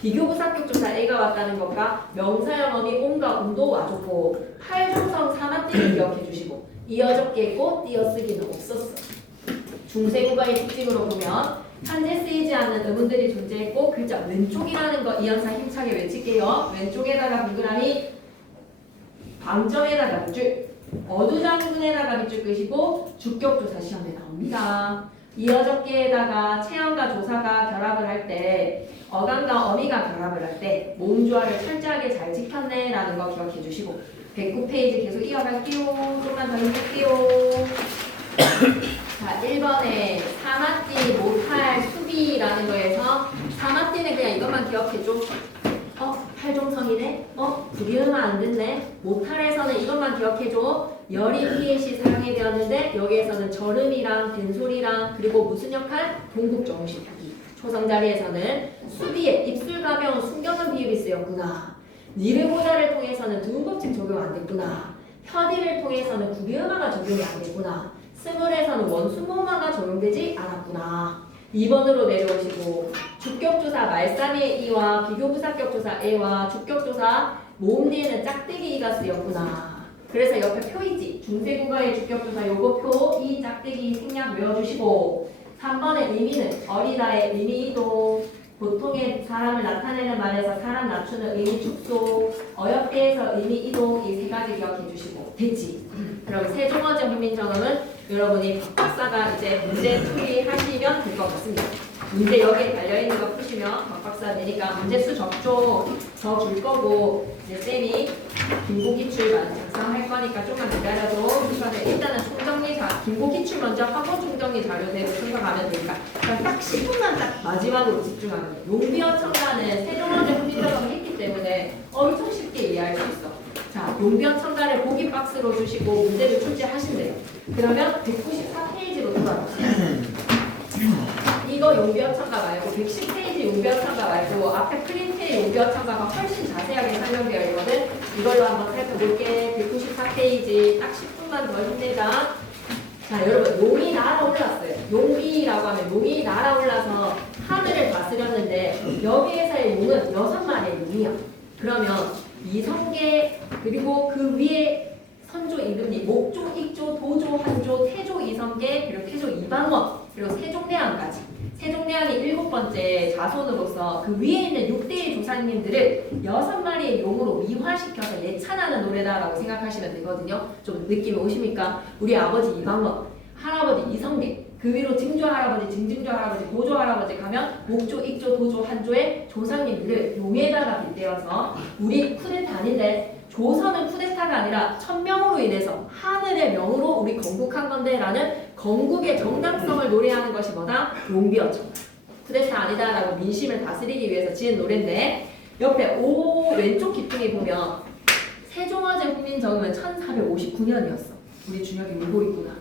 비교부사격조사 A가 왔다는 것과 명사형 어미 온과 운도 와줬고 팔중성 사마띠를 기억해주시고 이어적게 있고 띄어쓰기는 없었어. 중세국어의 특징으로 보면 현재 쓰이지 않는 의문들이 존재했고 글자 왼쪽이라는 거 이연사 힘차게 외칠게요. 왼쪽에다가 동그라미 방점에다가 밑줄 어두장군에다가 밑줄 끄시고 주격조사 시험에 나옵니다. 이어적게에다가 체형과 조사가 결합을 할 때 어감과 어미가 결합을 할 때 모음조화를 철저하게 잘 지켰네 라는 거 기억해 주시고 109페이지 계속 이어갈게요. 조금만 더 힘낼게요. 자, 1번에 사마띠, 못할, 수비라는 거에서 사마띠는 그냥 이것만 기억해줘. 팔종성이네? 구비음화 안 됐네? 못할에서는 이것만 기억해줘. 열이 피해시 사용이 되었는데 여기에서는 절음이랑 된소리랑 그리고 무슨 역할? 동국정식. 초성 자리에서는 수비에 입술 가벼운 순경은 비읍이 쓰였구나. 니르보다를 통해서는 두음법칙 적용 안 됐구나. 혀디를 통해서는 구비음화가 적용이 안 됐구나. 스물에서는 원수모음화가 적용되지 않았구나. 2번으로 내려오시고 주격조사 말싸미의 이와 비교부사격조사 A와 주격조사 모음 뒤에는 짝대기 이가 쓰였구나. 그래서 옆에 표 있지. 중세국어의 주격조사 요거 표 이 짝대기 생략 외워주시고 3번의 의미는 어리다의 의미 이동 보통의 사람을 나타내는 말에서 사람 낮추는 의미 축소 어렵게에서 의미 이동 이 3가지 기억해 주시고 됐지? 그럼 세종어제 훈민정음은 여러분이 박박사가 이제 문제 풀이하시면 될 것 같습니다. 문제 여기에 달려있는 거 푸시면 박박사 되니까 문제수 적죠. 더 줄 거고 이제 쌤이 김고기출만 작성할 거니까 좀만 기다려도 일단은 총정리 김고기출 먼저 하고 총정리 자료대로 생각하면 되니까 그럼 딱 10분만 딱 마지막으로 집중하는 거예요. 용비어 첨가는 세종어제 훈민정음을 했기 때문에 엄청 쉽게 이해할 수 있어. 자, 용비어 첨가를 보기 박스로 주시고 문제를 출제하신대요. 그러면 194페이지로 돌아가세요. 이거 용비어 첨가 말고 110페이지 용비어 첨가 말고 앞에 프린트의 용비어 첨가가 훨씬 자세하게 설명되어 있거든. 이걸로 한번 살펴볼게. 194페이지 딱 10분만 더 힘내자. 자, 여러분 용이 날아올랐어요. 용비라고 하면 용이 날아올라서 하늘을 다스렸는데 여기에서의 용은 6마리의 용이야. 그러면 이성계 그리고 그 위에 선조 이름이 목조, 익조, 도조, 한조, 태조, 이성계 그리고 태조 이방원 그리고 세종대왕까지 세종대왕이 7번째 자손으로서 그 위에 있는 6대의 조상님들을 6마리의 용으로 미화시켜서 예찬하는 노래다라고 생각하시면 되거든요. 좀 느낌이 오십니까? 우리 아버지 이방원, 할아버지 이성계 그 위로 증조 할아버지, 증증조 할아버지, 고조 할아버지 가면 목조, 익조, 도조, 한조의 조상님들을 용에다가 빗대어서 우리 쿠데타 아닌데 조선은 쿠데타가 아니라 천명으로 인해서 하늘의 명으로 우리 건국한 건데 라는 건국의 정당성을 노래하는 것이 뭐다? 용비어죠. 쿠데타 아니다 라고 민심을 다스리기 위해서 지은 노래인데 옆에 왼쪽 기둥에 보면 세종화재 훈민 정음은 1459년이었어. 우리 준혁이 울고 있구나.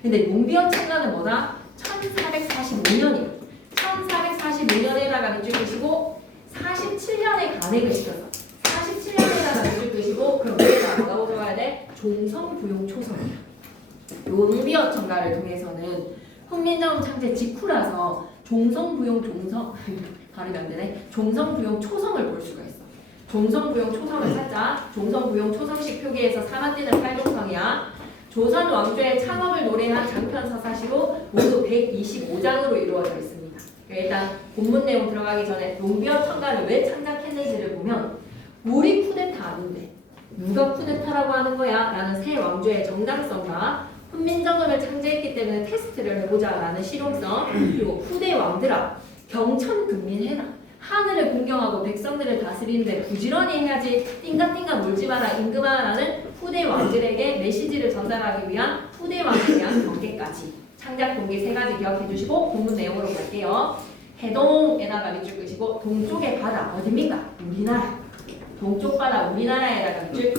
근데 용비어 참가는 뭐다? 1445년이에요. 1445년에다가 밑줄 끄시고 47년에 간행을 시켰어. 47년에다가 밑줄 끄시고 그럼 여기다 뭐라고 적어야 돼? 종성부용 초성이야. 용비어 참가를 통해서는 훈민정음 창제 직후라서 종성부용 발음이 안 되네. 종성부용 초성을 볼 수가 있어. 종성부용 초성을 찾자. 종성부용 초성식 표기에서 사만띠는 팔종성이야. 조선 왕조의 창업을 노래한 장편 서사시로 모두 125장으로 이루어져 있습니다. 일단 본문 내용 들어가기 전에 용비어 참가를 왜 창작했는지를 보면 우리 쿠데타 아닌데 누가 쿠데타라고 하는 거야? 라는 새 왕조의 정당성과 훈민정음을 창제했기 때문에 테스트를 해보자라는 실용성, 그리고 후대 왕들아 경천근민해라, 하늘을 공경하고 백성들을 다스리는데 부지런히 해야지 띵가띵가 놀지 마라 임금아라는 후대 왕들에게 메시지를 전달하기 위한 후대 왕에 대한 경계까지 창작 동기 3가지 기억해 주시고 본문 내용으로 갈게요. 해동에다가 밑줄 끄시고 동쪽의 바다 어딥니까? 우리나라. 동쪽 바다 우리나라에다가 밑줄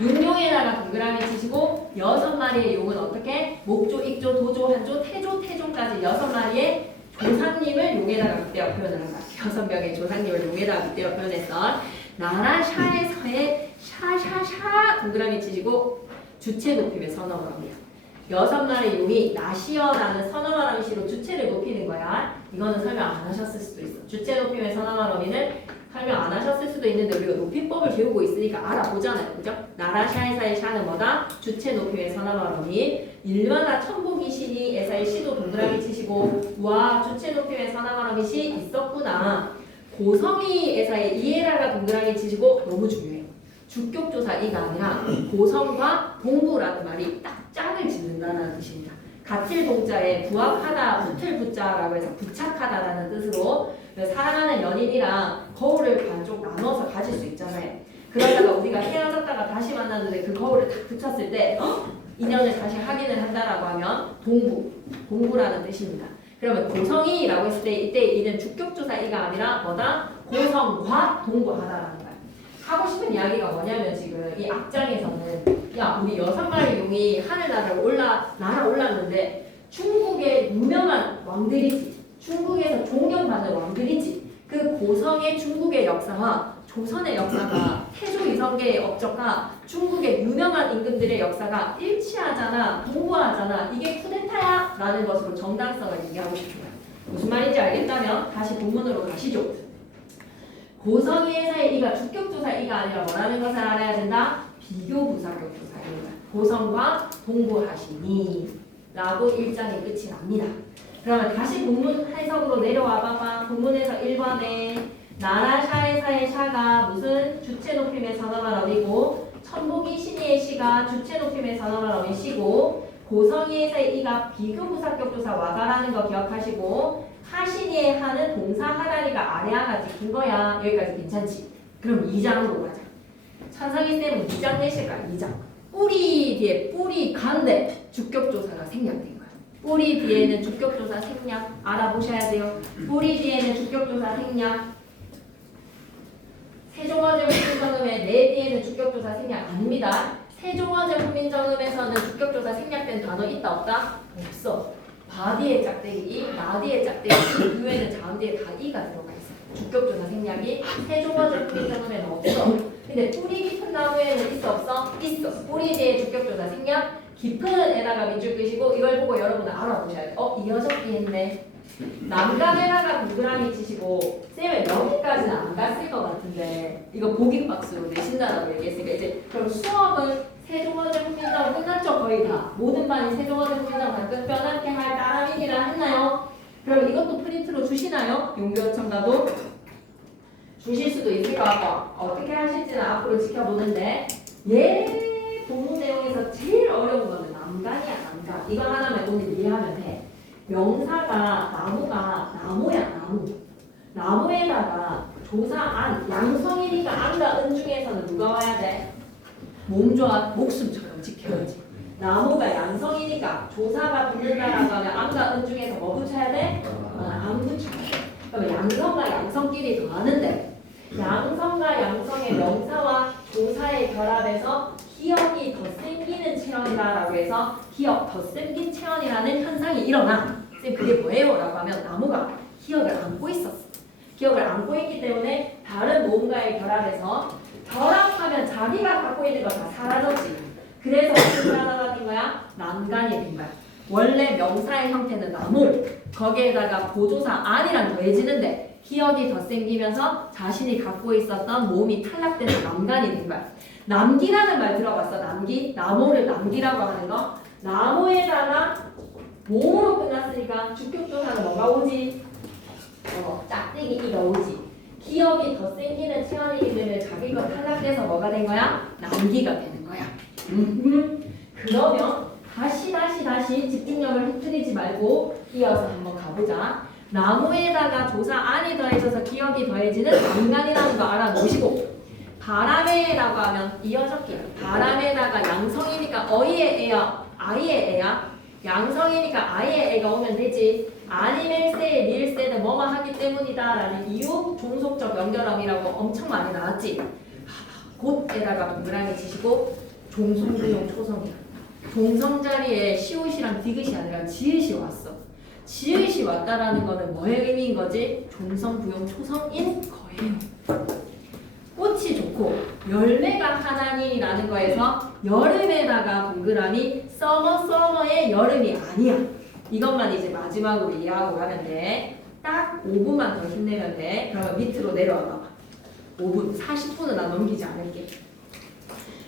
육룡에다가 동그라미 치시고 6마리의 용은 어떻게? 목조, 익조, 도조, 한조, 태조, 태종까지 6마리의 조상님을 용에다가 빗대어 표현을 한다. 6명의 조상님을 용에다가 빗대어 표현했어. 나라샤에서의 샤샤샤 동그라미 치시고 주체 높임의 선언을 합니다. 6마리 용이 나시어라는 선어바람시로 주체를 높이는 거야. 이거는 설명 안 하셨을 수도 있어. 주체 높임의 선어바람이는 설명 안 하셨을 수도 있는데 우리가 높임법을 배우고 있으니까 알아보잖아요. 그죠? 나라샤에서의 샤는 뭐다? 주체 높임의 선어바람이. 일마다 천보기시니에서의 시도 동그라미 치시고 와 주체 높임의 선어바람이 시 있었구나. 고성이에서의 이에라가 동그라미 치시고 너무 중요해요. 주격조사 이가 아니라 고성과 동부라는 말이 딱 짝을 짓는다는 뜻입니다. 같을 동자에 부합하다, 붙을 붙자라고 해서 부착하다라는 뜻으로 사랑하는 연인이랑 거울을 반쪽 나눠서 가질 수 있잖아요. 그러다가 우리가 헤어졌다가 다시 만났는데 그 거울을 딱 붙였을 때 인연을 다시 확인을 한다라고 하면 동부라는 뜻입니다. 그러면 고성이라고 했을 때 이때 이는 주격조사 이가 아니라 뭐다? 고성과 동부하다라는 거야. 하고 싶은 이야기가 뭐냐면 지금 이 악장에서는 야 우리 6마리 용이 하늘나라를 올랐는데 중국의 유명한 왕들이지, 중국에서 존경받는 왕들이지, 그 고성의 중국의 역사와 조선의 역사가 태조 이성계의 업적과 중국의 유명한 임금들의 역사가 일치하잖아, 동부하잖아, 이게 쿠데타야 라는 것으로 정당성을 얘기하고 싶은 거야. 무슨 말인지 알겠다면 다시 본문으로 가시죠. 고성의사의 이가 주격조사 이가 아니라 뭐라는 것을 알아야 된다? 비교부사격조사입니다. 고성과 동부하시니 라고 1장의 끝이 납니다. 그러면 다시 본문 해석으로 내려와 봐봐. 본문에서 1번에 나라샤에사의 샤가 무슨 주체 높임의 선언을 어미고 천복이 신이의 시가 주체 높임의 선언을 어미 시고 고성의사의 이가 비교부사격조사 와가라는 거 기억하시고 하신이의 하는 동사 하다리가 아래아가 찍힌 거야. 여기까지 괜찮지? 그럼 2장으로 가자. 천상희 쌤은 2장 내실 거야. 2장. 뿌리 뒤에 뿌리 간데 주격조사가 생략된 거야. 뿌리 뒤에는 주격조사 생략 알아보셔야 돼요. 뿌리 뒤에는 주격조사 생략. 세종화재 훈민정음의 내 뒤에는 주격조사 생략 아닙니다. 세종화재 훈민정음에서는 주격조사 생략된 단어 있다 없다? 없어. 바디의 짝대기 이, 나디의 짝대기 이, 그 외에는 자음 뒤에 다 이가 들어가 있어요. 주격조사 생략이 세종화재 훈민정음에는 없어. 근데 뿌리 깊은 나무에는 있어 없어? 있어. 뿌리 뒤에 주격조사 생략, 깊은에다가 밑줄 끄시고 이걸 보고 여러분은 알아보셔야 돼요. 이어졌기 했네. 남감에다가 동그라미 치시고 쌤은 여기까지는 안 갔을 것 같은데 이거 보기 박스로 내신다라고 얘기했으니까 이제 그럼 수업은 세종화재 훈민정음 끝났죠? 거의 다. 모든 반이 세종화재 훈민정음 다 끝변함께 할 따라미기라 했나요? 그럼 이것도 프린트로 주시나요? 용교 첨가도 주실 수도 있을 것 같고 어떻게 하실지는 앞으로 지켜보는데 얘 본문 내용에서 제일 어려운 거는 남간이야. 남간. 이거 하나만 오늘 이해하면 돼. 명사가 나무가 나무야. 나무에다가 조사 안 양성이니까 안과 은 중에서는 누가 와야 돼? 몸조합 목숨처럼 지켜야지. 나무가 양성이니까 조사가 붙는다라고 하면 안과 은 중에서 뭐 붙여야 돼? 안 붙여야 돼. 그러면 양성과 양성끼리 더하는데 양성과 양성의 명사와 조사의 결합에서 기억이 더 생기는 체험이다라고 해서 기억 더 생긴 체험이라는 현상이 일어나. 쌤 그게 뭐예요? 라고 하면 나무가 기억을 안고 있었어. 기억을 안고 있기 때문에 다른 뭔가에 결합해서 결합하면 자기가 갖고 있는 거 다 사라졌지. 그래서 무슨 하나가 된 거야? 난간이 된 거야. 원래 명사의 형태는 나무. 거기에다가 보조사 안이랑 더해지는데 기억이 더 생기면서 자신이 갖고 있었던 몸이 탈락돼서 남간이 된 거야. 남기라는 말 들어봤어? 남기? 나무를 남기라고 하는 거. 나무에다가 몸으로 끝났으니까 주격조사는 뭐가 오지? 짝대기 이가 오지. 기억이 더 생기는 체험이기 때문에 자기 거 탈락돼서 뭐가 된 거야? 남기가 되는 거야. 그러면 다시 집중력을 흐트리지 말고 이어서 한번 가보자. 나무에다가 조사 안이 더해져서 기억이 더해지는 남간이라는 거 알아놓으시고 바람에라고 하면 이어적기야. 바람에다가 양성이니까 어이의 애야, 아이의 애야. 양성이니까 아이의 애가 오면 되지. 아니멜세의 밀세는 뭐만 하기 때문이다 라는 이유 종속적 연결함이라고 엄청 많이 나왔지. 곧에다가 동그라미 치시고 종성부용 초성이야. 종성 자리에 시옷이랑 디귿이 아니라 지읒이 왔어. 지읒이 왔다라는 거는 뭐의 의미인 거지? 종성 부용 초성인 거예요. 꽃이 좋고 열매가 하나님이라는 거에서 여름에다가 동그라미 서머의 여름이 아니야. 이것만 이제 마지막으로 이해하고 가면 돼. 딱 5분만 더 힘내면 돼. 그러면 밑으로 내려와 봐봐. 5분, 40분은 나 넘기지 않을게.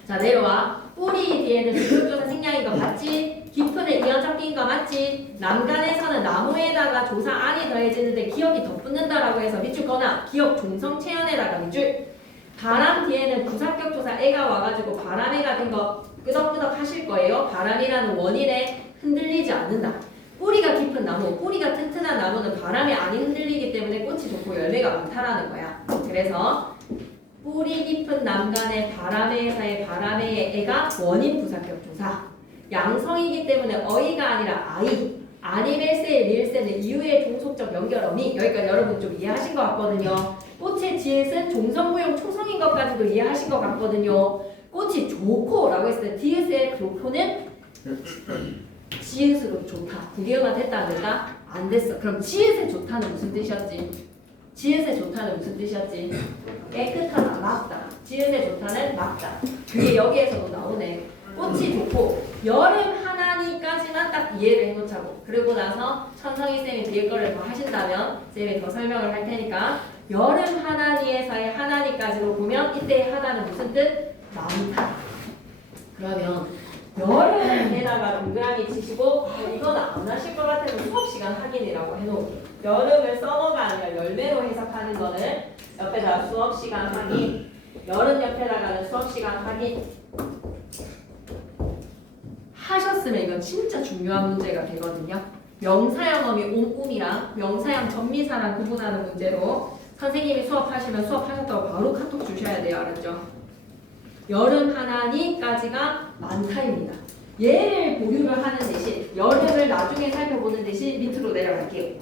자 내려와. 뿌리 뒤에는 주격조사 생략인 거 맞지? 깊은에 이어적인 거 맞지? 남간에서는 나무에다가 조사 안이 더해지는데 기억이 더 붙는다라고 해서 밑줄 거나 기억 종성 체연에다가 밑줄. 바람 뒤에는 부사격조사 애가 와가지고 바람애가 된 거 끄덕끄덕 하실 거예요. 바람이라는 원인에 흔들리지 않는다. 뿌리가 깊은 나무, 뿌리가 튼튼한 나무는 바람에 안 흔들리기 때문에 꽃이 좋고 열매가 많다라는 거야. 그래서 뿌리 깊은 남간의 바람의사의 바람의 애가 원인 부사격조사. 양성이기 때문에 어이가 아니라 아이. 아니멜세의 밀세는 이후의 종속적 연결어미. 여기까지 여러분 좀 이해하신 것 같거든요. 꽃의 지읒은 종성부용 초성인 것까지도 이해하신 것 같거든요. 꽃이 좋고 라고 했을 때 디귿의 교포는 지읒으로 좋다. 두 개만 됐다 안 됐다? 안 됐어. 그럼 지읒의 좋다는 무슨 뜻이었지? 지읒의 좋다는 무슨 뜻이었지? 깨끗하다, 맑다. 지읒의 좋다는 맑다. 그게 여기에서도 나오네. 꽃이 좋고 여름 하나니까지만 딱 이해를 해놓자고. 그리고 나서 천성희 쌤이 뒤에 거를 더 하신다면 쌤이 더 설명을 할 테니까 여름 하나니에서의 하나니까지로 보면 이때의 하나는 무슨 뜻? 많다. 그러면 여름에다가 동그라미 치시고 이거는 안 하실 것 같아서 수업시간 확인이라고 해놓을게요. 여름을 서머가 아니라 열매로 해석하는 거는 옆에다가 수업시간 확인. 여름 옆에다가는 수업시간 확인. 하셨으면 이건 진짜 중요한 문제가 되거든요. 명사형어미 옴움이랑 명사형 전미사랑 구분하는 문제로 선생님이 수업하시면 수업하셨다고 바로 카톡 주셔야 돼요. 알았죠? 여름 하나니까지가 많다입니다. 얘를 보류를 하는 대신 여름을 나중에 살펴보는 대신 밑으로 내려갈게요.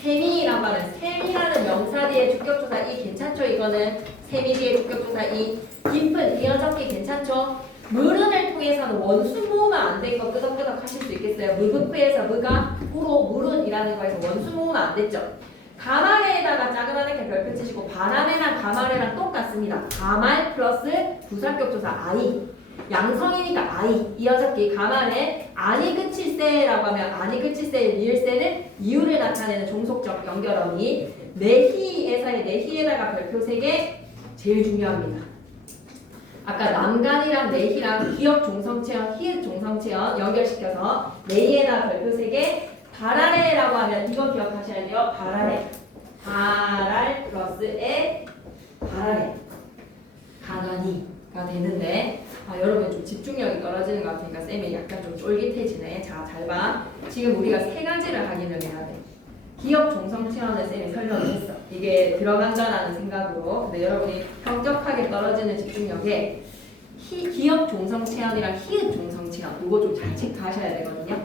세미라는 말은 세미라는 명사 뒤에 주격조사 이 괜찮죠? 이거는 세미 뒤에 주격조사 이 깊은 이어적기 괜찮죠? 물은을 통해서는 원수모음만 안 된 거 끄덕끄덕 하실 수 있겠어요. 무급부에서 무가 후로 물은이라는 거에서 원수모음만 안 됐죠. 가말에다가 자그마하게 별표 치시고 바람에랑 가말에랑 똑같습니다. 가말 플러스 부사격조사 아이. 양성이니까 아이. 이어적기 가말에 아니 그칠세라고 하면 아니 그칠세의 리을세는 이유를 나타내는 종속적 연결어미. 내희에서의 내희에다가 별표 3개 제일 중요합니다. 아까 남간이랑 내희랑 기억 종성체현, 히읗 종성체현 연결시켜서 내희에다 별표 3개. 발아래라고 하면 이거 기억하셔야 돼요. 발아래. 발알 플러스 에 발아래. 가난이가 되는데 여러분 좀 집중력이 떨어지는 것 같으니까 쌤이 약간 좀 쫄깃해지네. 자, 잘 봐. 지금 우리가 3가지를 확인을 해야 돼. 기억 종성 체험을 쌤이 설명을 했어. 이게 들어간다라는 생각으로. 근데 여러분이 혁격하게 떨어지는 집중력에 기억 종성 체험이랑 히읗 종성 체험 이거 좀 잘 체크하셔야 되거든요.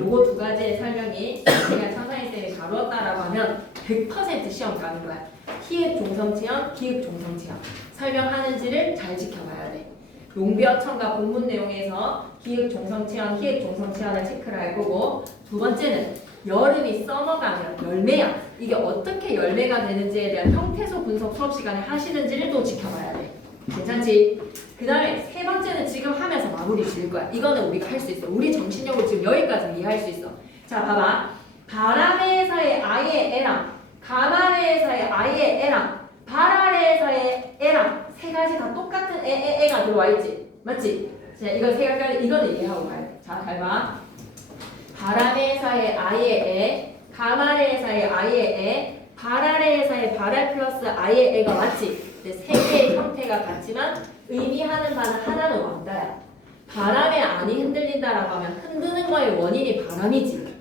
요거 2가지의 설명이 제가 천사희 쌤이 다루었다라고 하면 100% 시험 가는 거야. 희읍 종성체형, 기읍 종성체형 설명하는지를 잘 지켜봐야 돼. 용비어천가 본문 내용에서 기읍 종성체형, 희읍 종성체형을 체크를 할 거고, 두 번째는 여름이 써머가면 열매야. 이게 어떻게 열매가 되는지에 대한 형태소 분석 수업 시간에 하시는지를 또 지켜봐야 돼. 괜찮지? 그 다음에 세 번째는 지금 하면서 마무리 지을 거야. 이거는 우리가 할 수 있어. 우리 정신력으로 지금 여기까지 이해할 수 있어. 자, 봐봐. 바람에서의 아이의 애랑, 가마에서의 아이의 애랑, 발아래에서의 애랑 세 가지 다 똑같은 애가 들어와 있지. 맞지? 자, 이거 세 가지, 이거는 이해하고 가야 돼. 자, 잘 봐. 바람에서의 아이의 애, 가마에서의 아이의 애, 발아래에서의 발알 플러스 아이의 애가 맞지? 세 개의 형태가 같지만 의미하는 바는 하나는 왕다야. 바람에 안이 흔들린다라고 하면 흔드는 거의 원인이 바람이지.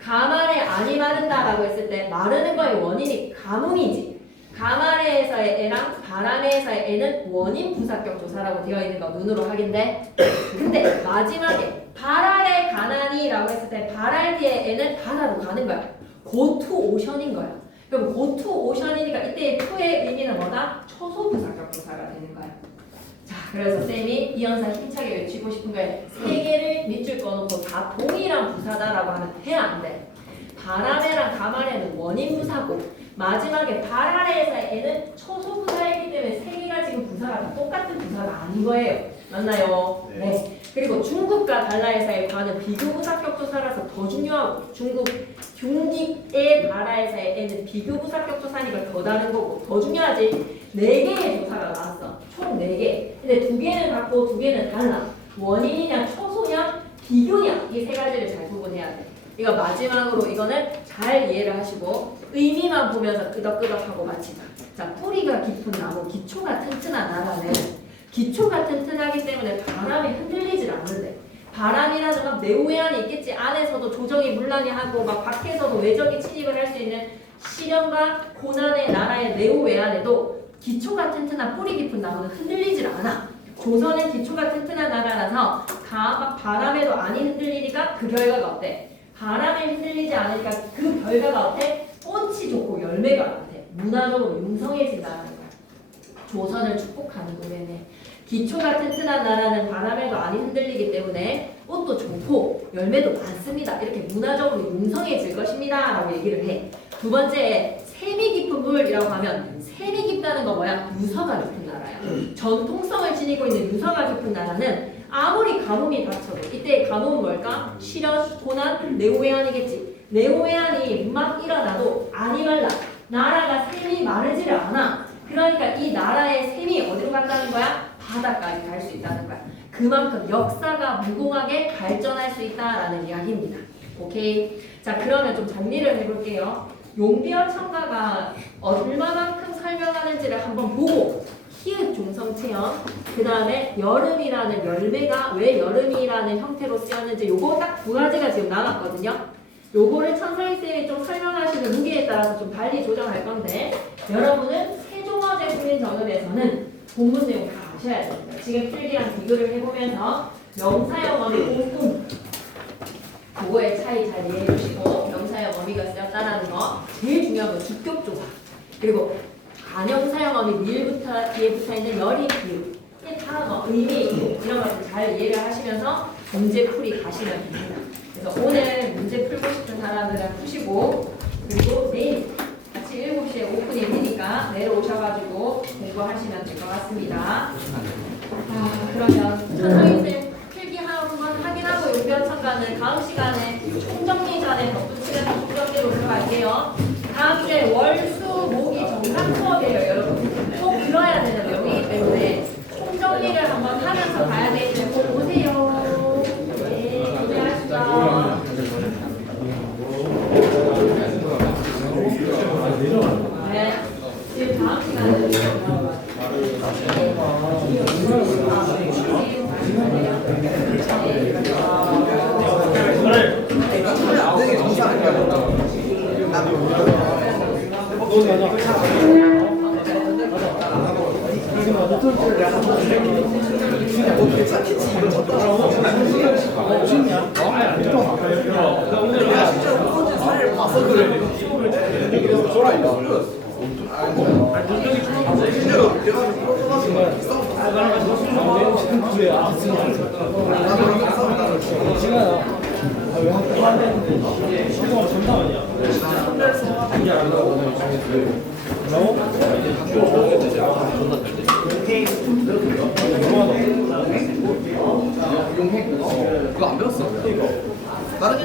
가말에 안이 마른다라고 했을 때 마르는 거의 원인이 가뭄이지. 가말에서의 애랑 바람에서의 애는 원인 부사격 조사라고 되어 있는 거 눈으로 확인돼. 근데 마지막에 발알의 가난이라고 했을 때 발알 뒤에 애는 바다로 가는 거야. go to ocean인 거야. 그럼 go to ocean이니까 이때의 to의 의미는 뭐다? 초소 부사격 조사가 되는 거야. 자, 그래서 쌤이 이 연사 힘차게 외치고 싶은 거에 세 개를 밑줄 꺼놓고 다 동일한 부사다라고 하면 돼, 안 돼? 바람에랑 가말에는 원인 부사고 마지막에 발아래에서의 애는 초소 부사이기 때문에 세 개가 지금 부사가 다 똑같은 부사가 아닌 거예요. 맞나요? 네. 그리고 중국과 달라에서의 과는 비교 부사격 조사라서 더 중요하고 중국 중립의 달아에서의 애는 비교 부사격 조사니까 더 다른 거고 더 중요하지. 4개의 조사가 나왔어. 총 4개. 근데 2개는 같고 2개는 달라. 원인이냐 초소냐 비교냐 이 세 가지를 잘 구분해야 돼. 이거 마지막으로 이거는 잘 이해를 하시고 의미만 보면서 끄덕끄덕하고 마치자. 자, 뿌리가 깊은 나무, 기초가 튼튼한 나라는 기초가 튼튼하기 때문에 바람이 흔들리질 않는데 바람이라는 막 내외환이 있겠지. 안에서도 조정이 물란히 하고 막 밖에서도 외적이 침입을 할 수 있는 시련과 고난의 나라의 내외환에도 기초가 튼튼한 뿌리 깊은 나무는 흔들리질 않아. 조선은 기초가 튼튼한 나라라서 바람에도 안이 흔들리니까 그 결과가 어때? 바람에 흔들리지 않으니까 그 결과가 어때? 꽃이 좋고 열매가 어때? 문화적으로 융성해진다는 거야. 조선을 축복하는 노래네. 기초가 튼튼한 나라는 바람에도 안이 흔들리기 때문에 꽃도 좋고 열매도 많습니다. 이렇게 문화적으로 융성해질 것입니다. 라고 얘기를 해. 두 번째, 셈이 깊은 물이라고 하면 셈이 깊다는 건 뭐야? 유서가 깊은 나라야. 전통성을 지니고 있는 유서가 깊은 나라는 아무리 가뭄이 닥쳐도 이때의 가뭄은 뭘까? 시련, 고난, 내후회한이겠지. 내후회한이 막 일어나도 안이 말라. 나라가 셈이 마르지를 않아. 그러니까 이 나라의 셈이 어디로 간다는 거야? 바다까지 갈 수 있다는 거야. 그만큼 역사가 무궁하게 발전할 수 있다라는 이야기입니다. 오케이? 자, 그러면 좀 정리를 해볼게요. 용비어 첨가가 얼마만큼 설명하는지를 한번 보고 희읍 종성체형, 그 다음에 여름이라는 열매가 왜 여름이라는 형태로 쓰였는지 요거 딱 2가지가 지금 나왔거든요. 요거를 천서희쌤이 좀 설명하시는 무게에 따라서 좀 달리 조정할 건데 여러분은 세종어제 국민정음에서는 본문 내용 다 아셔야 됩니다. 지금 필기랑 비교를 해보면서 명사형 어미 웅웅 그거의 차이 잘 이해해 주시고 명사형 어미가 쓰였다라는 거 제일 중요한 건 주격 조사 그리고 관형사형 어미 밀부터 뒤에 붙어있는 열이 비읍 이게 다 뭐 의미 있고 이런 것들 잘 이해를 하시면서 문제풀이 가시면 됩니다. 그래서 오늘 문제 풀고 싶은 사람들은 푸시고 그리고 내일 같이 7시에 오픈이니까 내일 오셔가지고 공부하시면 될 것 같습니다. 그러면 천성희쌤 필기 한번 확인하고 용변 첨가는 다음 시간에 총정리 전에 덧붙이면서 총정리로 들어갈게요. 다음 주에 월, 수, 목이 정상 수업이에요. 여러분 꼭 들어야 되는 내용이기 때문에 총정리를 한번 하면서 가야 되기 때문에 꼭 오세요. 네, 고생하시죠. 네, 지금 다음 시간에 오늘 왜 학교 안 되는데 성공을 전담 아니야? 그거 안 배웠어. 다른 애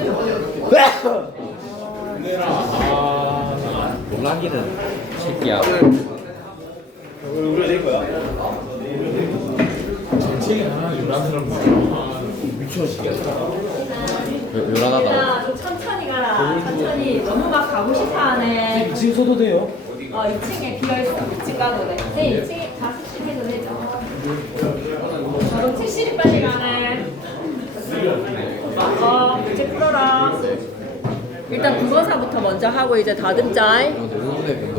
놀라기는 새끼야. 우리가 낼 거야? 요란하다. 야, 좀 천천히 가라. 천천히. 너무 막 가고 싶어 하네. 지금 써도 돼요? 2층에 비어있어. 2층 가도 돼. 네, 2층에 다 숙식해도 되죠. 그럼 채실이 빨리 가네. 이제 풀어라. 일단 국어사부터 먼저 하고 이제 다듬자. 내 눈에